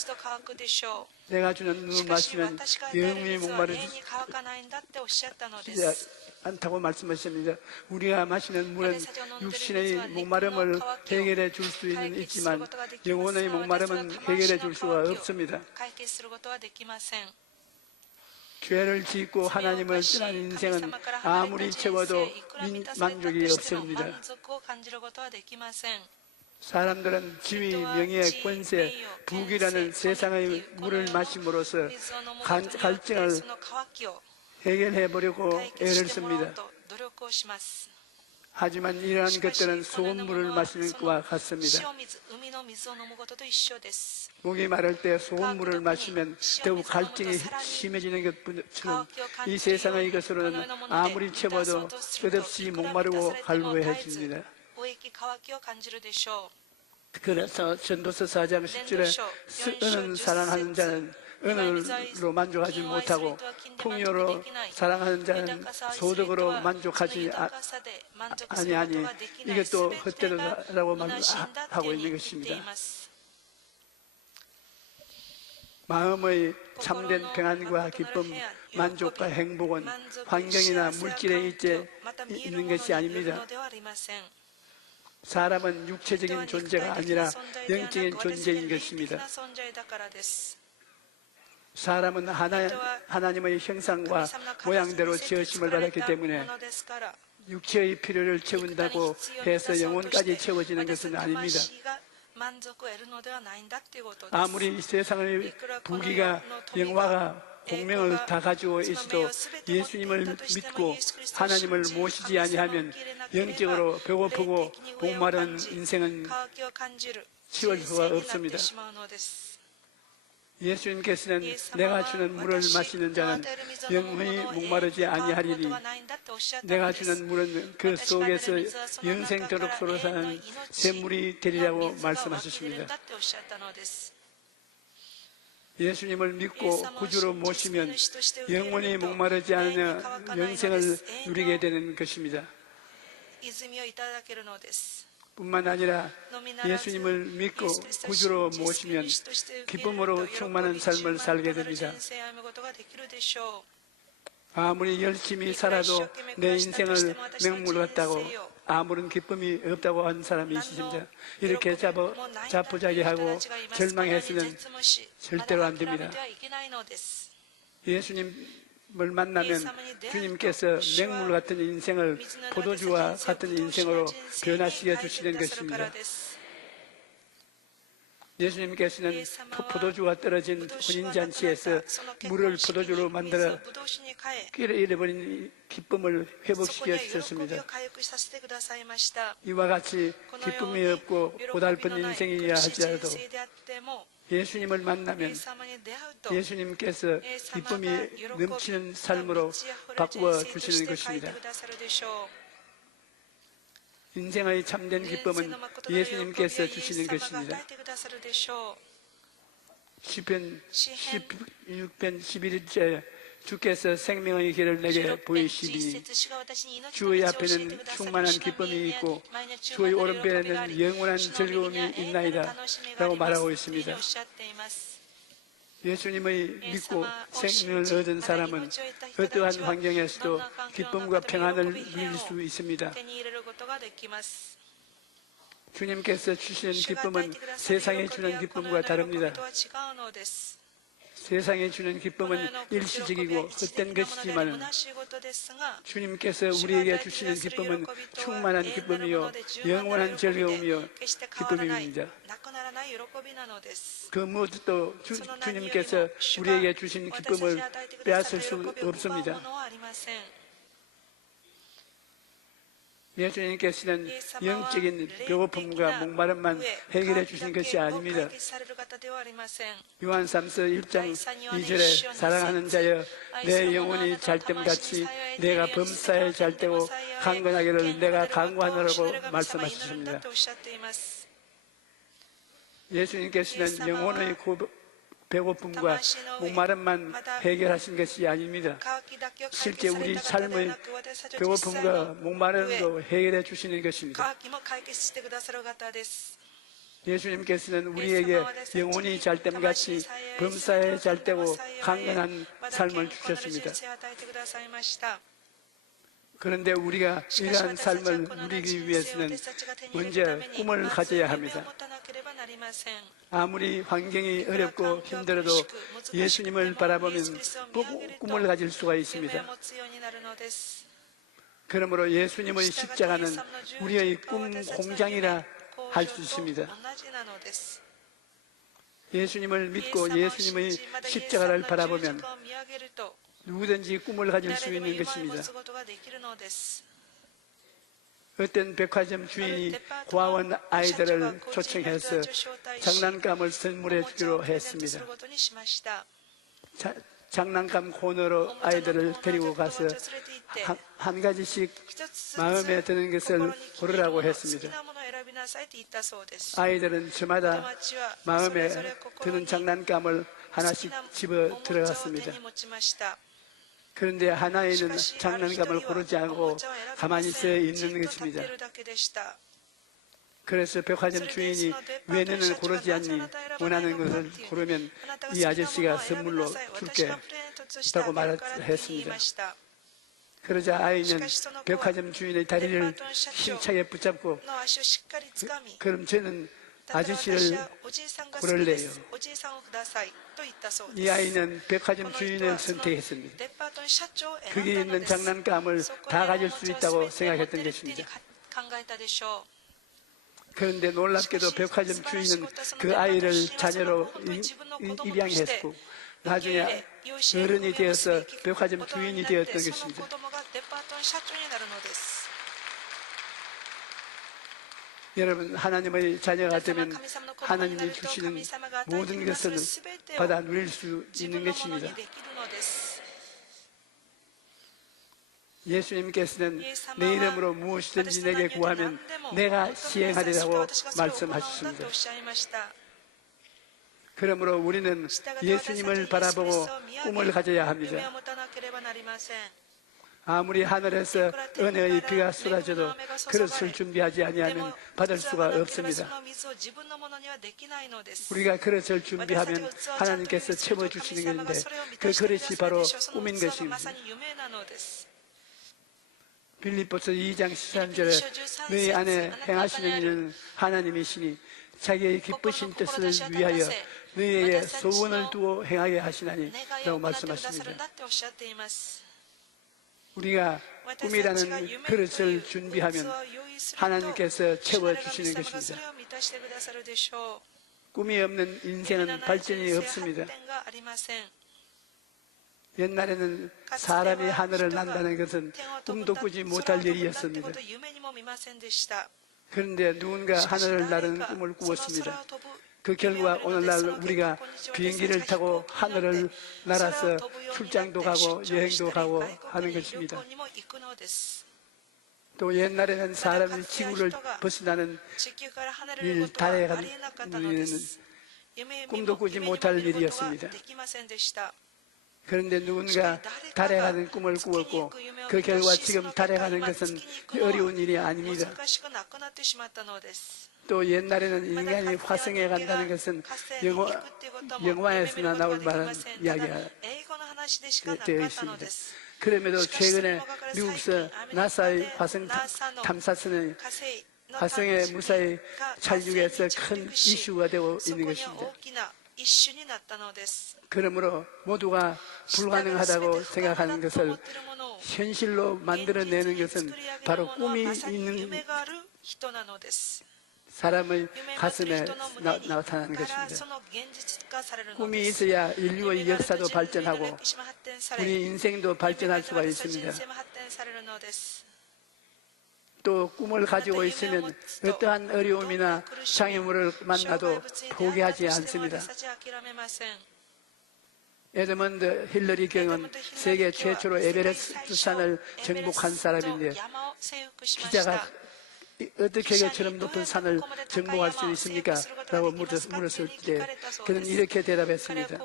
내가 주는 물을 마시면 영원히 목마르지 않다고 말씀하십니다. 우리가 마시는 물은 육신의 목마름을 해결해 줄 수는 있지만 영혼의 목마름은 해결해 줄 수가 없습니다. 죄를 짓고 하나님을 떠난 인생은 아무리 채워도 만족이 없습니다. 사람들은 지위, 명예, 권세, 부귀라는 세상의 물을 마심으로써 갈증을 해결해 보려고 애를 씁니다. 하지만 이러한 것들은 소금물을 마시는 것과 같습니다. 목이 마를 때 소금물을 마시면 더욱 갈증이 심해지는 것처럼 이 세상의 것으로는 아무리 채워도 끝없이 목마르고 갈구해집니다. 그래서 전도서 4장 10절에 은은 사랑하는 자는 은으로 만족하지 못하고 풍요로 사랑하는 자는 소득으로 만족하지 아니하니 이것도 헛되다라고 말하고 있는 것입니다. 마음의 참된 평안과 기쁨, 만족과 행복은 환경이나 물질에 있는 것이 아닙니다. 사람은 육체적인 존재가 아니라 영적인 존재인 것입니다. 사람은 하나님의 형상과 모양대로 지으심을 받았기 때문에 육체의 필요를 채운다고 해서 영혼까지 채워지는 것은 아닙니다. 아무리 이 세상의 부귀가 영화가 공명을 다 가지고 있어도 예수님을 믿고 하나님을 모시지 아니하면 영적으로 배고프고 목마른 인생은 치울 수가 없습니다. 예수님께서는 내가 주는 물을 마시는 자는 영원히 목마르지 아니하리니 내가 주는 물은 그 속에서 영생토록 솟아나는 샘물이 되리라고 말씀하셨습니다. 예수님을 믿고 구주로 모시면 영원히 목마르지 않는 영생을 누리게 되는 것입니다. 뿐만 아니라 예수님을 믿고 구주로 모시면 기쁨으로 충만한 삶을 살게 됩니다. 아무리 열심히 살아도 내 인생을 맹물 같다고 아무런 기쁨이 없다고 하는 사람이 있습니다. 이렇게 자포자기하고 절망해서는 절대로 안 됩니다. 예수님을 만나면 주님께서 맹물 같은 인생을 포도주와 같은 인생으로 변화시켜 주시는 것입니다. 예수님께서는 포도주가 떨어진 혼인잔치에서 물을 포도주로 만들어 잃어버린 기쁨을 회복시켜 주셨습니다. 이와 같이 기쁨이 없고 고달픈 인생이라 할지라도 예수님을 만나면 예수님께서 기쁨이 넘치는 삶으로 바꾸어 주시는 것입니다. 인생의 참된 기쁨은 예수님께서 주시는 것입니다. 시편 16편 11절에 주께서 생명의 길을 내게 보이시니 주의 앞에는 충만한 기쁨이 있고 주의 오른편에는 영원한 즐거움이 있나이다 라고 말하고 있습니다. 예수님의 믿고 생명을 얻은 사람은 어떠한 환경에서도 기쁨과 평안을 누릴 수 있습니다. 주님께서 주시는 기쁨은 세상에 주는 기쁨과 다릅니다. 세상에 주는 기쁨은 일시적이고 헛된 것이지만 주님께서 우리에게 주시는 기쁨은 충만한 기쁨이요 영원한 즐거움이요 기쁨입니다. 그 무엇도 주님께서 우리에게 주신 기쁨을 빼앗을 수 없습니다. 예수님께서는 영적인 배고픔과 목마름만 해결해 주신 것이 아닙니다. 요한 3서 1장 2절에 사랑하는 자여 내 영혼이 잘됨같이 내가 범사에 잘되고 강건하기를 내가 강구하노라고 말씀하셨습니다. 예수님께서는 영혼의 배고픔과 목마름만 해결하신 것이 아닙니다. 실제 우리 삶의 배고픔과 목마름도 해결해 주시는 것입니다. 예수님께서는 우리에게 영혼이 잘됨같이 범사에 잘되고 강건한 삶을 주셨습니다. 그런데 우리가 이러한 삶을 누리기 위해서는 먼저 꿈을 가져야 합니다. 아무리 환경이 어렵고 힘들어도 예수님을 바라보면 꿈을 가질 수가 있습니다. 그러므로 예수님의 십자가는 우리의 꿈 공장이라 할 수 있습니다. 예수님을 믿고 예수님의 십자가를 바라보면 누구든지 꿈을 가질 수 있는 것입니다. 어떤 백화점 주인이 고아원 아이들을 초청해서 장난감을 선물해 주기로 했습니다. 장난감 코너로 아이들을 데리고 가서 한 가지씩 마음에 드는 것을 고르라고 했습니다. 아이들은 저마다 마음에 드는 장난감을 하나씩 집어 들어갔습니다. 그런데 하나에는 장난감을 고르지 않고 가만히 서 있는 것입니다. 그래서 백화점 주인이 왜 너는 고르지 않니? 원하는 것을 고르면 이 아저씨가 선물로 줄게 라고 말했습니다. 그러자 아이는 백화점 주인의 다리를 힘차게 붙잡고 그럼 저는 아저씨를 고를래요. 이 아이는 백화점 주인을 선택했습니다. 거기 있는 장난감을 다 가질 수 있다고 생각했던 것입니다. 그런데 놀랍게도 백화점 주인은 그 아이를 자녀로 입양했고 나중에 어른이 되어서 백화점 주인이 되었던 것입니다. 여러분, 하나님의 자녀가 되면 하나님이 주시는 모든 것을 받아 누릴 수 있는 것입니다. 예수님께서는 내 이름으로 무엇이든지 내게 구하면 내가 시행하리라고 말씀하셨습니다. 그러므로 우리는 예수님을 바라보고 꿈을 가져야 합니다. 아무리 하늘에서 은혜의 비가 쏟아져도 그릇을 준비하지 아니하면 받을 수가 없습니다. 우리가 그릇을 준비하면 하나님께서 채워주시는 것인데 그 그릇이 바로 꿈인 것입니다. 빌립보서 2장 13절에 너희 안에 행하시는 일은 하나님이시니 자기의 기쁘신 뜻을 위하여 너희에게 소원을 두어 행하게 하시나니 라고 말씀하십니다. 우리가 꿈이라는 그릇을 준비하면 하나님께서 채워주시는 것입니다. 꿈이 없는 인생은 발전이 없습니다. 옛날에는 사람이 하늘을 난다는 것은 꿈도 꾸지 못할 일이었습니다. 그런데 누군가 하늘을 나르는 꿈을 꾸었습니다. 그 결과 오늘날 우리가 비행기를 타고 하늘을 날아서 출장도 가고 여행도 가고 하는 것입니다. 또 옛날에는 사람이 지구를 벗어나는 일, 달에 가는 일은 꿈도 꾸지 못할 일이었습니다. 그런데 누군가 달에 가는 꿈을 꾸었고 그 결과 지금 달에 가는 것은 어려운 일이 아닙니다. 또 옛날에는 인간이 화성에 간다는 것은 영화에서나 나올 만한 이야기가 되어 있습니다. 그럼에도 최근에 미국서 나사의 화성 탐사선이 화성에 무사히 착륙해서 큰 이슈가 되고 있는 것입니다. 그러므로 모두가 불가능하다고 생각하는 것을 현실로 만들어내는 것은 바로 꿈이 있는 사람의 가슴에 나타나는 것입니다. 꿈이 있어야 인류의 역사도 발전하고 우리 인생도 발전할 수가 있습니다. 또 꿈을 가지고 있으면 어떠한 어려움이나 장애물을 만나도 포기하지 않습니다. 에드먼드 힐러리 경은 세계 최초로 에베레스트 산을 정복한 사람인데 기자가 어떻게 저처럼 높은 산을 정복할 수 있습니까? 라고 물었을 때 그는 이렇게 대답했습니다.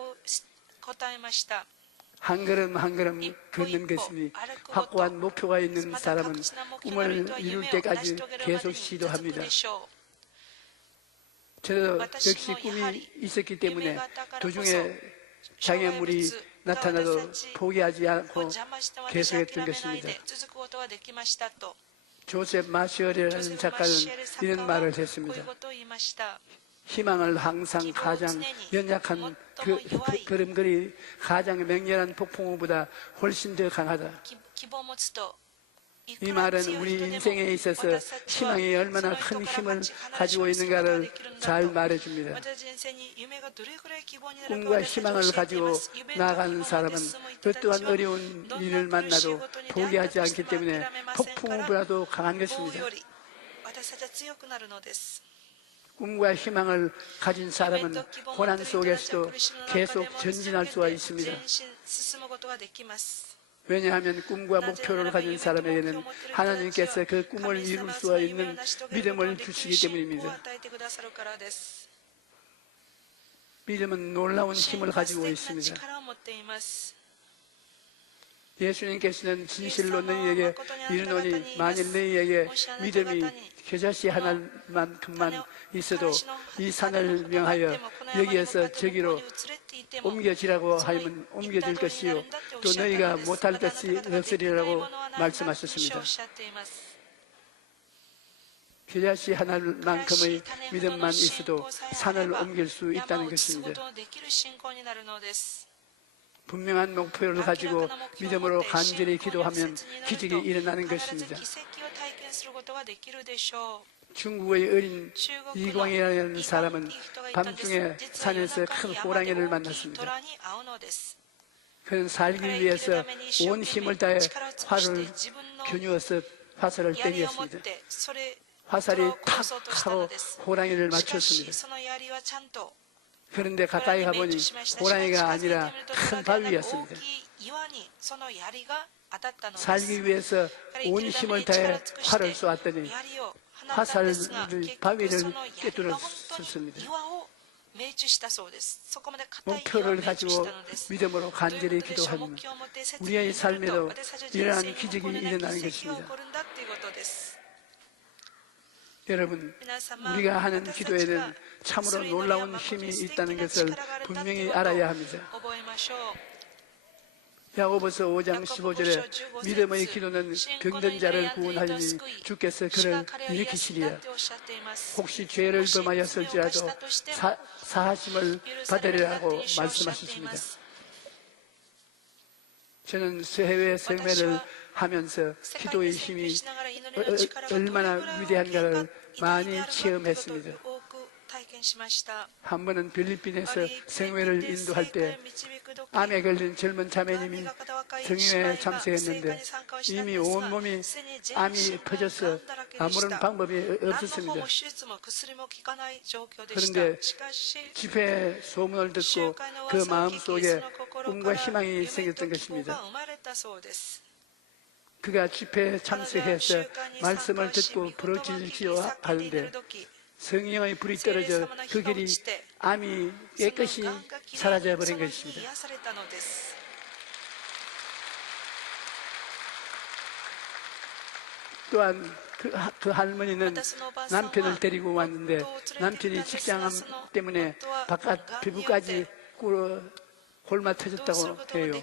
한 걸음 한 걸음 걷는 것이니 확고한 목표가 있는 사람은 꿈을 이룰 때까지 계속 시도합니다. 저도 역시 꿈이 있었기 때문에 도중에 장애물이 나타나도 포기하지 않고 계속했던 것입니다. 조셉 마시얼이라는 작가는 이런 말을 했습니다. 희망을 항상 가장 연약한 걸음걸이 가장 맹렬한 폭풍우보다 훨씬 더 강하다. 이 말은 우리 인생에 있어서 희망이 얼마나 큰 힘을 가지고 있는가를 잘 말해줍니다. 꿈과 희망을 가지고 나아가는 사람은 어떠한 어려운 일을 만나도 포기하지 않기 때문에 폭풍우보다도 강한 것입니다. 꿈과 희망을 가진 사람은 고난 속에서도 계속 전진할 수가 있습니다. 왜냐하면 꿈과 목표를 가진 사람에게는 하나님께서 그 꿈을 이룰 수 있는 믿음을 주시기 때문입니다. 믿음은 놀라운 힘을 가지고 있습니다. 예수님께서는 진실로 너희에게 이르노니 만일 너희에게 믿음이 겨자씨 하나만큼만 있어도 이 산을 명하여 여기에서 저기로 옮겨지라고 하면 옮겨질 것이요 또 너희가 못할 것이 없으리라고 말씀하셨습니다. 겨자씨 하나만큼의 믿음만 있어도 산을 옮길 수 있다는 것입니다. 분명한 목표를 가지고 믿음으로 간절히 기도하면 기적이 일어나는 것입니다. 중국의 어린 이광이라는 사람은 밤중에 산에서 큰 호랑이를 만났습니다. 그는 살기 위해서 온 힘을 다해 활을 겨누어서 화살을 땡겼습니다. 화살이 탁 하고 호랑이를 맞췄습니다. 그런데 가까이 가보니 호랑이가 아니라 큰 바위였습니다. 살기 위해서 온 힘을 다해 활을 쏘았더니 화살이 바위를 깨뜨렸습니다. 목표를 가지고 믿음으로 간절히 기도하면 우리의 삶에도 이러한 기적이 일어나는 것입니다. 여러분, 우리가 하는 기도에는 참으로 놀라운 힘이 있다는 것을 분명히 알아야 합니다. 야고보서 5장 15절에 믿음의 기도는 병든 자를 구원하리니 주께서 그를 일으키시리라. 혹시 죄를 범하였을지라도 사하심을 받으리라고 말씀하셨습니다. 저는 해외 생회를 하면서 기도의 힘이 얼마나 위대한가를 많이 체험했습니다. 한 번은 필리핀에서 생회를 인도할 때 암에 걸린 젊은 자매님이 성회에 참석했는데 이미 온몸이 암이 퍼져서 아무런 방법이 없었습니다. 그런데 집회 소문을 듣고 그 마음속에 꿈과 희망이 생겼던 것입니다. 그가 집회에 참석해서 말씀을 듣고 부르짖으시오 하는데 성령의 불이 떨어져 그 길이 암이 깨끗이 사라져버린 것입니다. 또한 그 할머니는 남편을 데리고 왔는데 남편이 직장암 때문에 바깥 피부까지 골마 터졌다고 해요.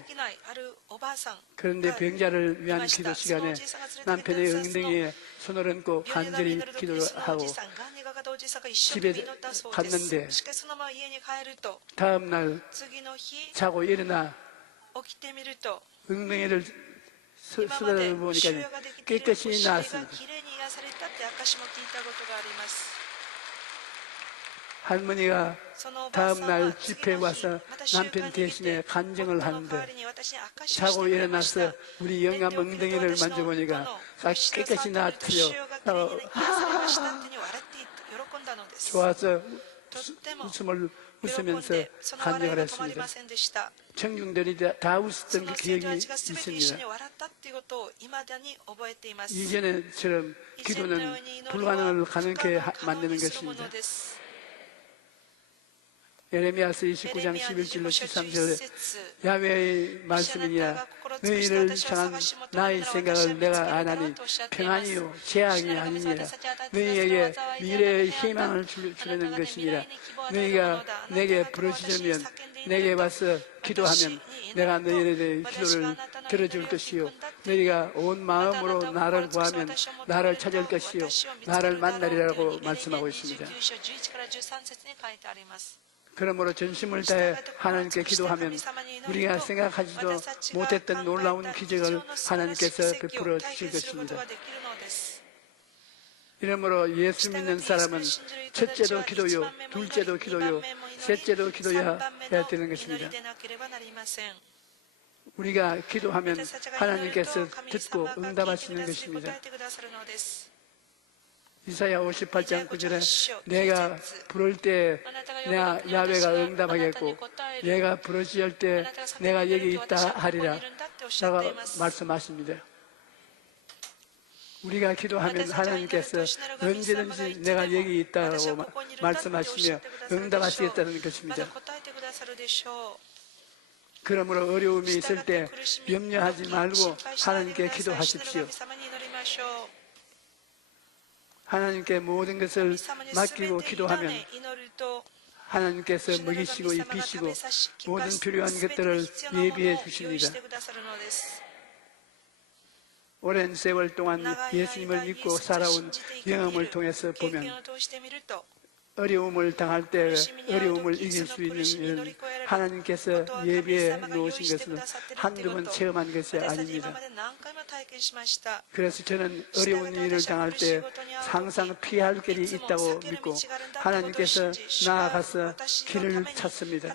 그런데 병자를 위한 기도 시간에 남편의 엉덩이에 손을 얹고 간절히 기도를 하고 집에 갔는데 다음 날 자고 일어나 엉덩이를 쓰다듬어 보니까 깨끗이 나았습니다. 할머니가 다음 날 집회에 와서 남편 대신에 간증을 하는데 자고 일어나서 우리 영감 엉덩이를 만져보니까 깨끗이 나았어요. 좋아서 웃음을 웃으면서 간증을 했습니다. 청중들이 다 웃었던 그 기억이 있습니다. 이전에처럼 기도는 불가능을 가능케 만드는 것입니다. 예레미야서 29장 11절로 13절에 야훼의 말씀이니라 너희를 향한 나의 생각을 내가 아나니 평안이요 재앙이 아니니라 너희에게 미래의 희망을 주려는 것이니라 너희가 내게 부르짖으면 내게 와서 기도하면 내가 너희들의 기도를 들어줄 것이요 너희가 온 마음으로 나를 구하면 나를 찾을 것이요 나를 만나리라고 말씀하고 있습니다. 그러므로 전심을 다해 하나님께 기도하면 우리가 생각하지도 못했던 놀라운 기적을 하나님께서 베풀어 주실 것입니다. 이러므로 예수 믿는 사람은 첫째도 기도요, 둘째도 기도요, 셋째도 기도해야 되는 것입니다. 우리가 기도하면 하나님께서 듣고 응답하시는 것입니다. 이사야 58장 9절에 내가 부를 때 내가 야훼가 응답하겠고 내가 부르짖을 때 내가 여기 있다 하리라 라고 말씀하십니다. 우리가 기도하면 하나님께서 언제든지 내가 여기 있다고 말씀하시며 응답하시겠다는 것입니다. 그러므로 어려움이 있을 때 염려하지 말고 하나님께 기도하십시오. 하나님께 모든 것을 맡기고 기도하면 하나님께서 먹이시고 입히시고 모든 필요한 것들을 예비해 주십니다. 오랜 세월 동안 예수님을 믿고 살아온 경험을 통해서 보면 어려움을 당할 때 어려움을 이길 수 있는 일은 하나님께서 예비해 놓으신 것은 한두 번 체험한 것이 아닙니다. 그래서 저는 어려운 일을 당할 때 항상 피할 길이 있다고 믿고 하나님께서 나아가서 길을 찾습니다.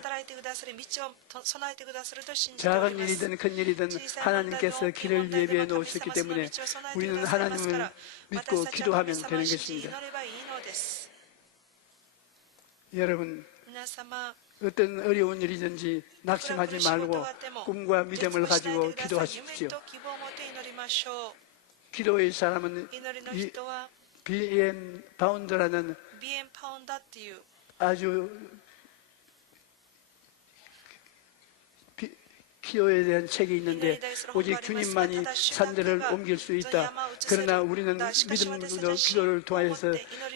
작은 일이든 큰 일이든 하나님께서 길을 예비해 놓으셨기 때문에 우리는 하나님을 믿고 기도하면 되는 것입니다. 여러분, 어떤 어려운 일이든지 낙심하지 말고 꿈과 믿음을 가지고 기도하십시오. 기도의 사람은 비엔 바운드라는 아주 기도에 대한 책이 있는데 오직 주님만이 산들을 옮길 수 있다. 그러나 우리는 믿음으로 기도를 통해서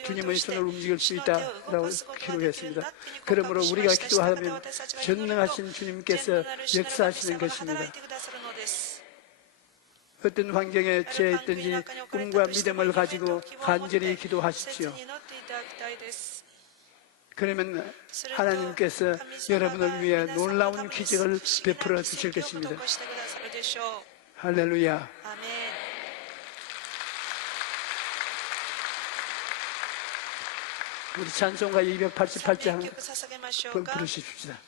주님의 손을 움직일 수 있다라고 기도했습니다. 그러므로 우리가 기도하면 전능하신 주님께서 역사하시는 것입니다. 어떤 환경에 처해 있든지 꿈과 믿음을 가지고 간절히 기도하십시오. 그러면 하나님께서 여러분을 위해 놀라운 기적을 베풀어 주실 것입니다. 할렐루야. 우리 찬송가 288장 부르십시다.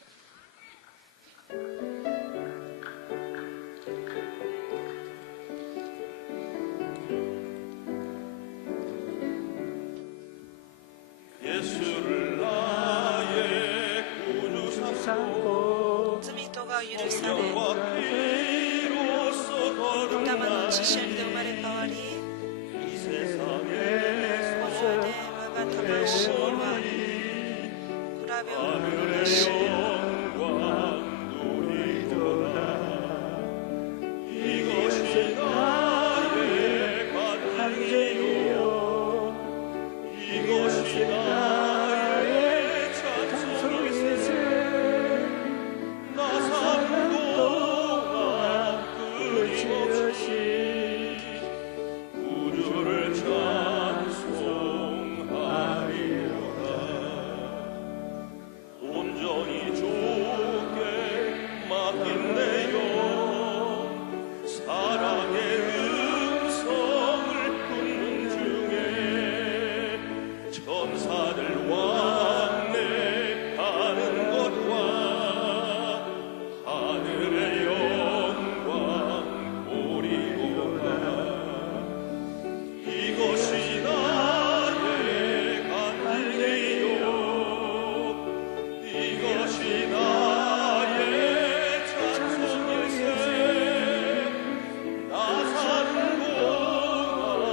예수를 나의 구주 삼고 성령과 피로써 거룩한 이 세상에서 하늘의 영광 누리도다. 이것이 나의 간증이요 이것이 나의 찬송이세. 나 사는 동안 끊임없이 우주를 찬송하리로다. 온전히 주께 맡긴내요. 사랑의 음성을 듣는 중에 천사들 왕래하는 것과 하늘의 영광 보리로다. 이것이 나의 간증이요 이것이 나의 찬송일세. 나 사는 동안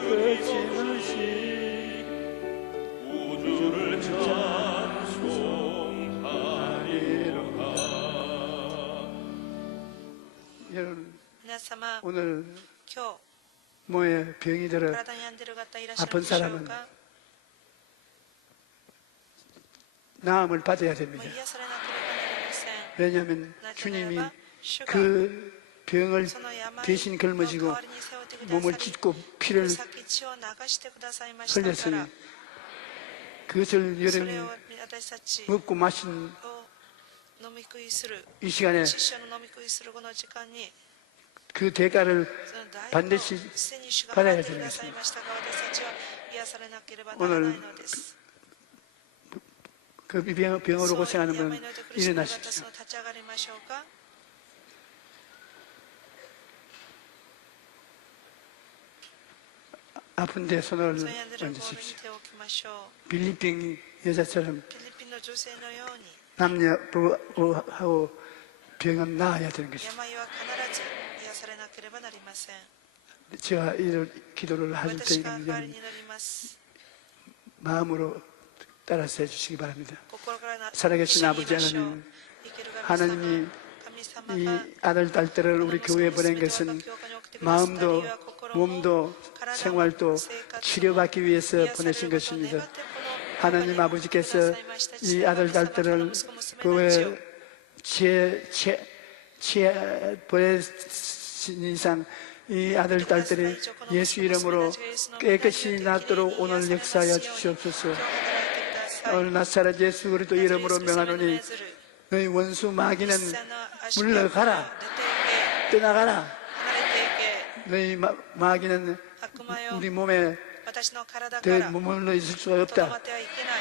끊임없이 우주를 찬송하리로다. 여러분, 皆様、 오늘 今日 몸에 병이 들어 体に病んでいる方いらっしゃる 아픈 でしょう 사람은 か。 나음을 받아야 もう 됩니다. 癒されなければなりません。 왜냐하면 なぜなら 주님이 ば主が 그 병을 その病 대신 の代 걸머지고 わりに背負ってくだ 몸을 さり、 찢고 피를 先血を流してくださいましたか 흘렸으니 ら、 그것을 それを 여러분이 私たち 먹고 마신 を飲み食いする 이 시간에 師匠の飲み食いするこの時間に 그 대가를 その代 반드시 をすでに主が 받아야 払ってくださいましたが私たちは癒されなければならないのです 그 병으로 고생하는 病 분 ので苦しみの方 일어나십시오. その立ち上がりましょうか 아픈데 손을 そう病んでる方に 얹으십시오. 手を置きましょう 빌리핀 여자처럼 フィリピンの女性のように 남녀 보호하고 병은 나아야 되는 것입니다. 病は必ず癒されなければなりません 제가 이를 기도를 하실 때 私が代わり 이런 になります 마음으로 따라서 해주시기 바랍니다. 心からな 살아계신 信 아버지 じましょう 하나님, 生きる神様 하나님이 神様 이 が 아들 딸들을 우리 교회에 보낸 것은 마음도 몸도 생활도 치료받기 위해서 보내신 것입니다. 하나님 아버지께서 이 아들 딸들을 교회 보내신 이상 이 아들 딸들이 예수 이름으로 깨끗이 낫도록 오늘 역사하여 주시옵소서. 오늘 나사렛 예수 그리스도 이름으로 명하노니 너희 원수 마귀는 물러가라, 떠나가라. 너희 마귀는 우리 몸에 私の体か 더 ら 머물러 있을 수가 とど 없다. まってはいけない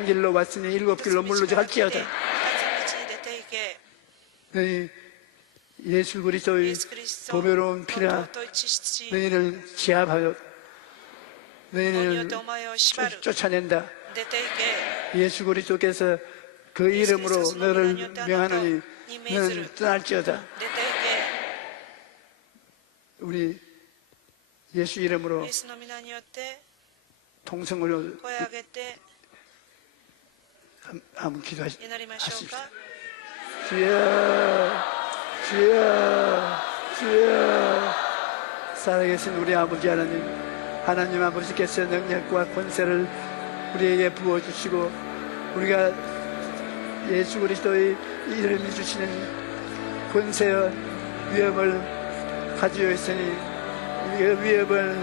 한 길로 왔으니 일곱 길로 물러갈지어다. 二つ道に出ていけ 너희 예수 그리스도의 イエス・キリスト 보배로운 の 피라 尊い血父 너희를 제압하여 によ 너희를 ってお前を縛る 쫓아낸다. 出ていけ 예수 그리스도께서 그 이름으로 너를 명하노니 너는 떠날지어다. 出てい 우리 예수 이름으로 けイエスの皆によって 통성으로 声を上げて 한번 祈りましょう 기도하십시오. か 주여, 주여, 주여. 살아계신 우리 아버지 하나님, 하나님 아버지께서 능력과 권세를 우리에게 부어주시고 우리가 예수 그리스도의 이름이 주시는 권세와 위엄을 가지고 있으니 이 위협을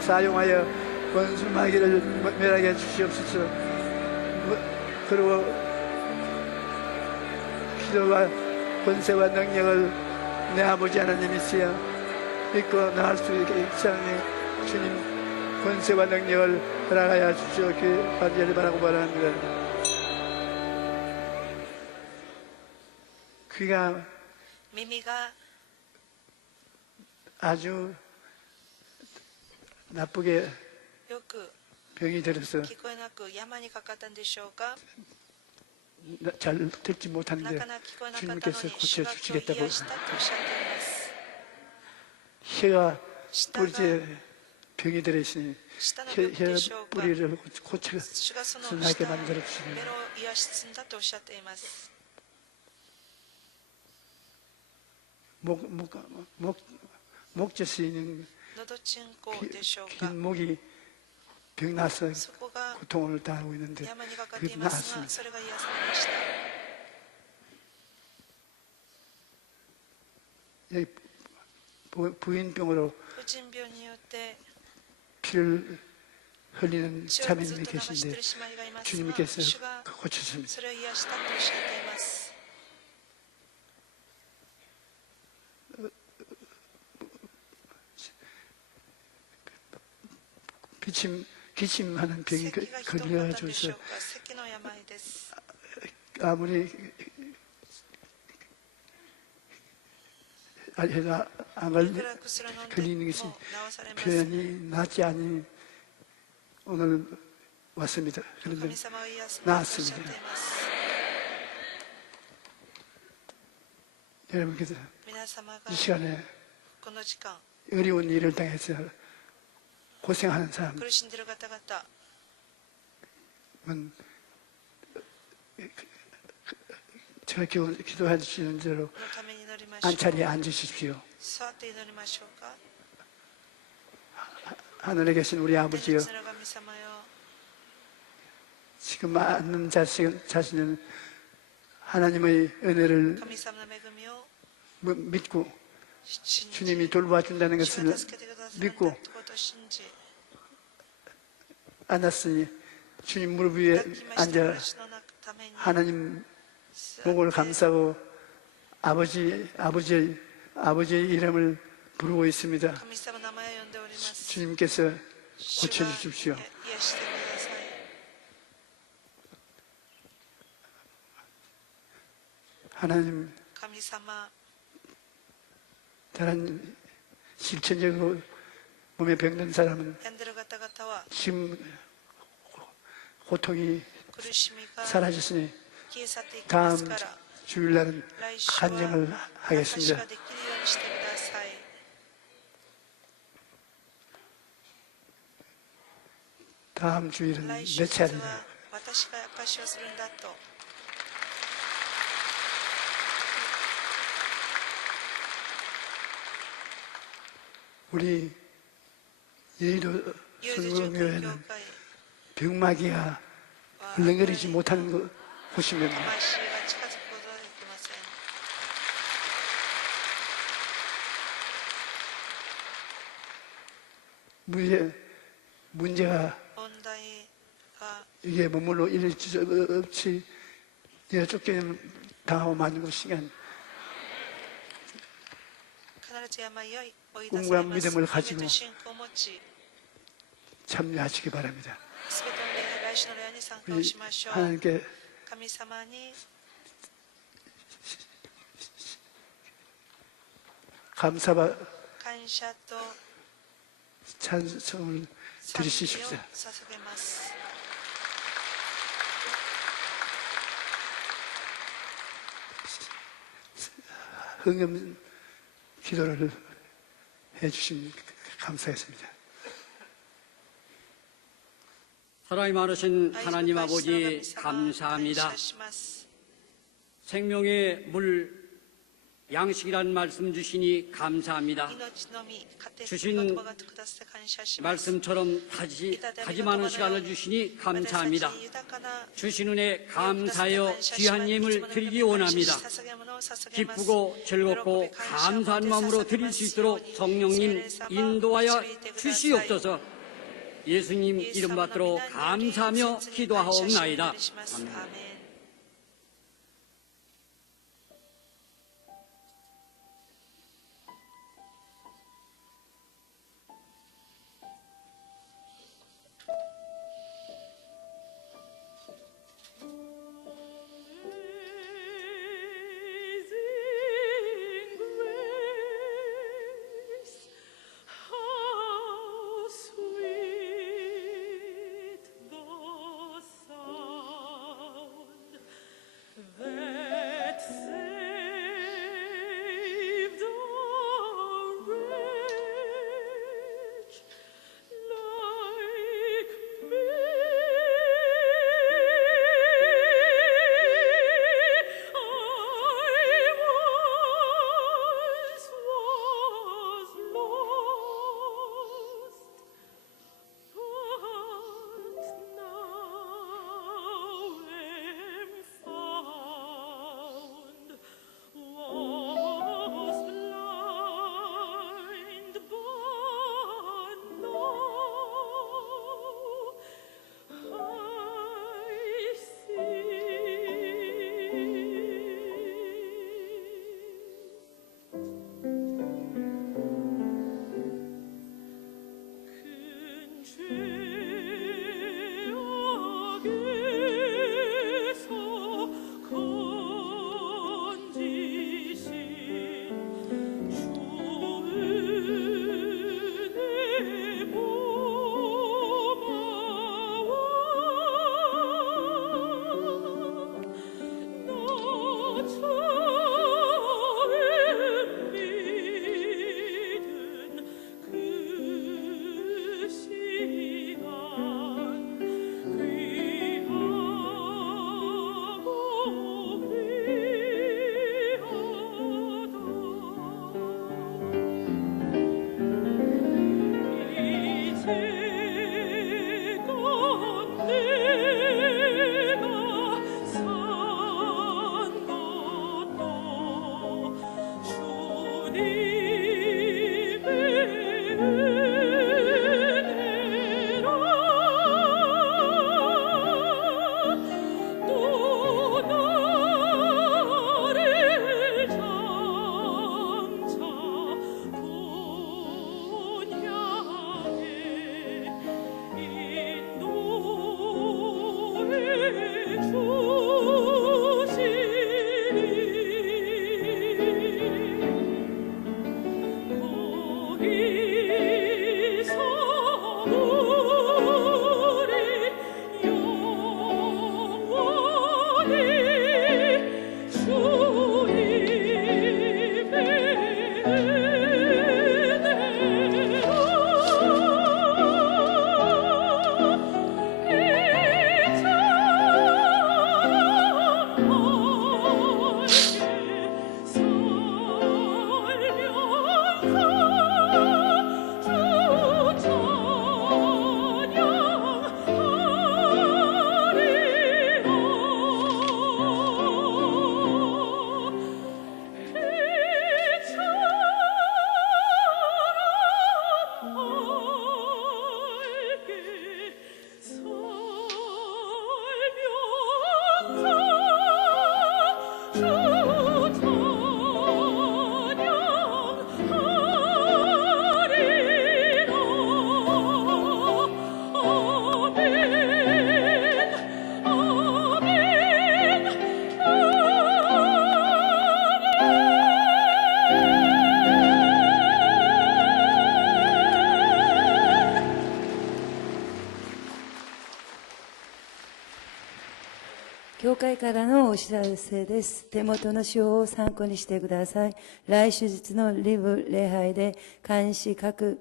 사용하여 원수 마귀를 멸하게 주시옵소서. 그리고 기도와 권세와 능력을 내 아버지 하나님이시여 믿고 나갈 수 있게 사랑해 주님 권세와 능력을 허락하여 주시옵기 간절히 바라고 바랍니다. 귀가 耳が 아주 나쁘게 よく 병이 들어서 聞こえなく山にかかったんでしょうか 잘 듣지 な 못하는데 かなか聞こえなかったの 주님께서 に主が今日 고쳐주시겠다고 癒したとおっしゃっています 혀가 舌が 뿌리째 병이 들어있으니 舌の病気でしょ 혀 うか 뿌리를 고쳐 主がその 나게 舌 만들어 ベ 주시니 ロを癒すんだとおっしゃっています 목젖에 있는 のどちんこでしょうか 긴 목이 병 나서 そこが 고통을 당하고 있는데 山にかかって 그게 いますが 나았습니다. それが癒されました 여기 부인병으로 婦人病によって 피를 흘리는 血をずっ 자매님이 と流してい 계신데 る姉妹がいますが 주님께서 主が 고쳤습니다. それを癒したとおっしゃっています 기침하는 병이 咳がひどかったんでし 걸려줘서 ょうか咳の病です 아무리 해가 안 いくら薬を飲んで 걸리는 も 것이 治されません 표현이 낫지 않니 오늘 왔습니다. 神 그런데 様を癒すのとおっしゃってい 나았습니다. ます 여러분께서 皆様が 이 시간에 この時間 어려운 일을 당해서 고생하는 苦しんでいる方々 사람은 제가 기도해 주시는 대로 のために祈りましょう 안차리에 앉으십시오. 座って祈りましょうか 하늘에 계신 우리 天 아버지여 の神様よ 지금 많은 자신은 하나님의 은혜를 神様の恵みを 믿고 信じ 주님이 돌봐준다는 主 것을 が助けてくださるんだ 믿고 ということを信じ 안았으니 주님 무릎 위에 앉아 하나님 목을 감싸고 아버지의 이름을 부르고 있습니다. 주님께서 고쳐주십시오. 하나님, 다른 실천적으로 몸에 병든 사람은 지금 고통이 사라졌으니 다음 주일날은 간증을 하겠습니다. 다음 주일은 내 차례다. 우리 예의도 선거교회는 병마귀가 흘렁거리지 못하는 곳이면 문제가 이게 머물러 이럴 수 없이 내가 쫓겨당하고 마는 것이면 꿈과 믿음을 가지고 참여하시기 바랍니다. 우리 하나님께 감사와 찬송을 드리십시오. 흥금 기도를 해주신 감사했습니다. 사랑이 많으신 하나님 아버지 감사합니다. 생명의 물 양식이란 말씀 주시니 감사합니다. 주신 말씀처럼 다지 많은 시간을 주시니 감사합니다. 주신 은혜 감사하여 귀한 예물 드리기 원합니다. 기쁘고 즐겁고 감사한 마음으로 드릴 수 있도록 성령님 인도하여 주시옵소서. 예수님 이름 받들어 감사하며 기도하옵나이다. 아멘. 教会からのお知らせです。手元の書を参考にしてください。来週日のリブ礼拝で監視各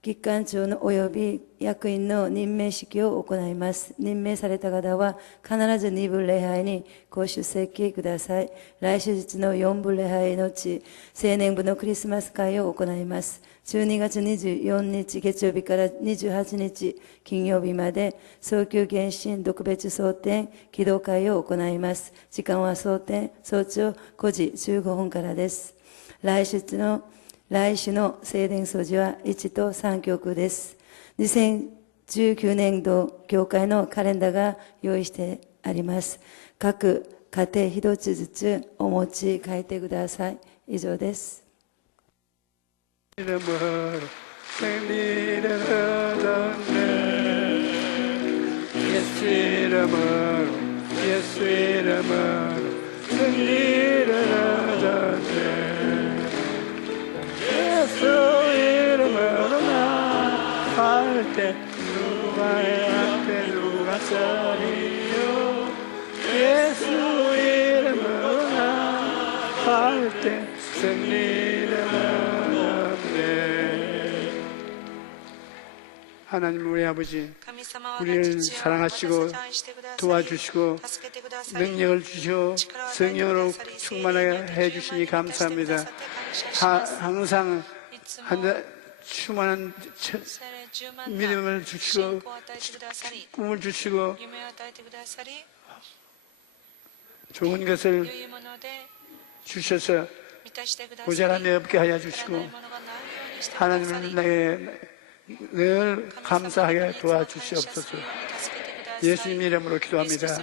機関長の及び役員の任命式を行います。任命された方は必ず2部礼拝にご出席ください。来週日の4部礼拝のち、青年部のクリスマス会を行います。12月24日月曜日から28日金曜日まで早急検診特別蒼天祈祷会を行います。時間は早朝5時15分からです。来週の聖殿掃除は1と3曲です。2019年度教会のカレンダーが用意してあります。各家庭一つずつお持ち帰ってください。以上です。 이름으로 승리를 얻었네. 예수 이름으로 승리를 얻었네. 예수 이름으로 나갈 때 누구한테 누가 서리요. 예수 이름으로 나갈 때 승리를 얻었네. 하나님 우리 아버지 우리를 사랑하시고 도와주시고 능력을 주시고 성령으로 충만하게 해주시니 감사합니다. 항상 충만한 믿음을 주시고 꿈을 주시고 좋은 것을 주셔서 모자람이 없게 하여 주시고 하나님을 늘 감사하게 도와주시옵소서. 예수님 이름으로 기도합니다.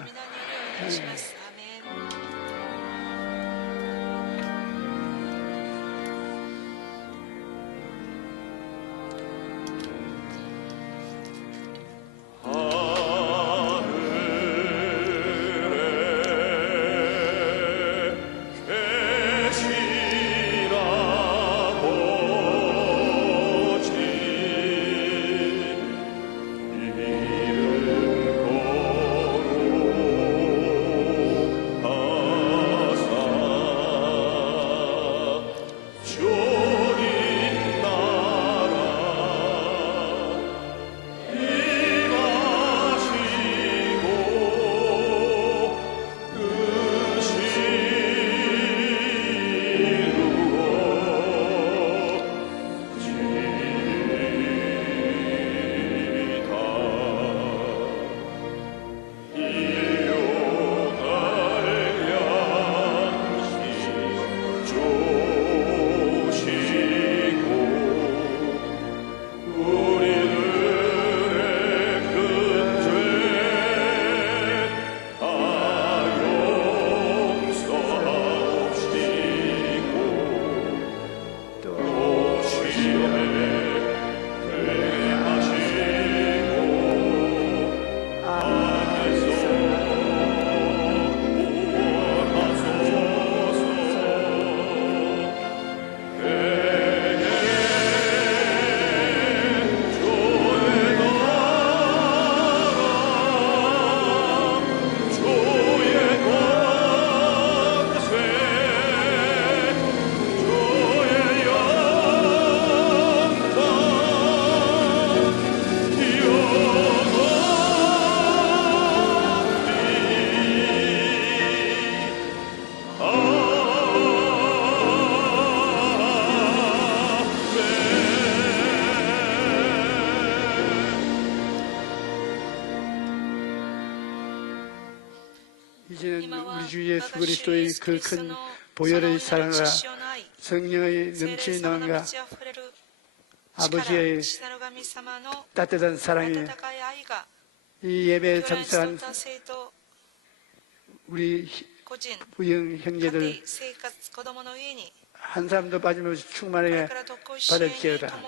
이제는 우리 주 예수 그리스도의 그 큰 보혈의 사랑과 성령의 넘치는 응과 아버지의 따뜻한 사랑이 이 예배에 참석한 우리 부영 형제들 한 사람도 빠짐없이 충만하게 받을지어다.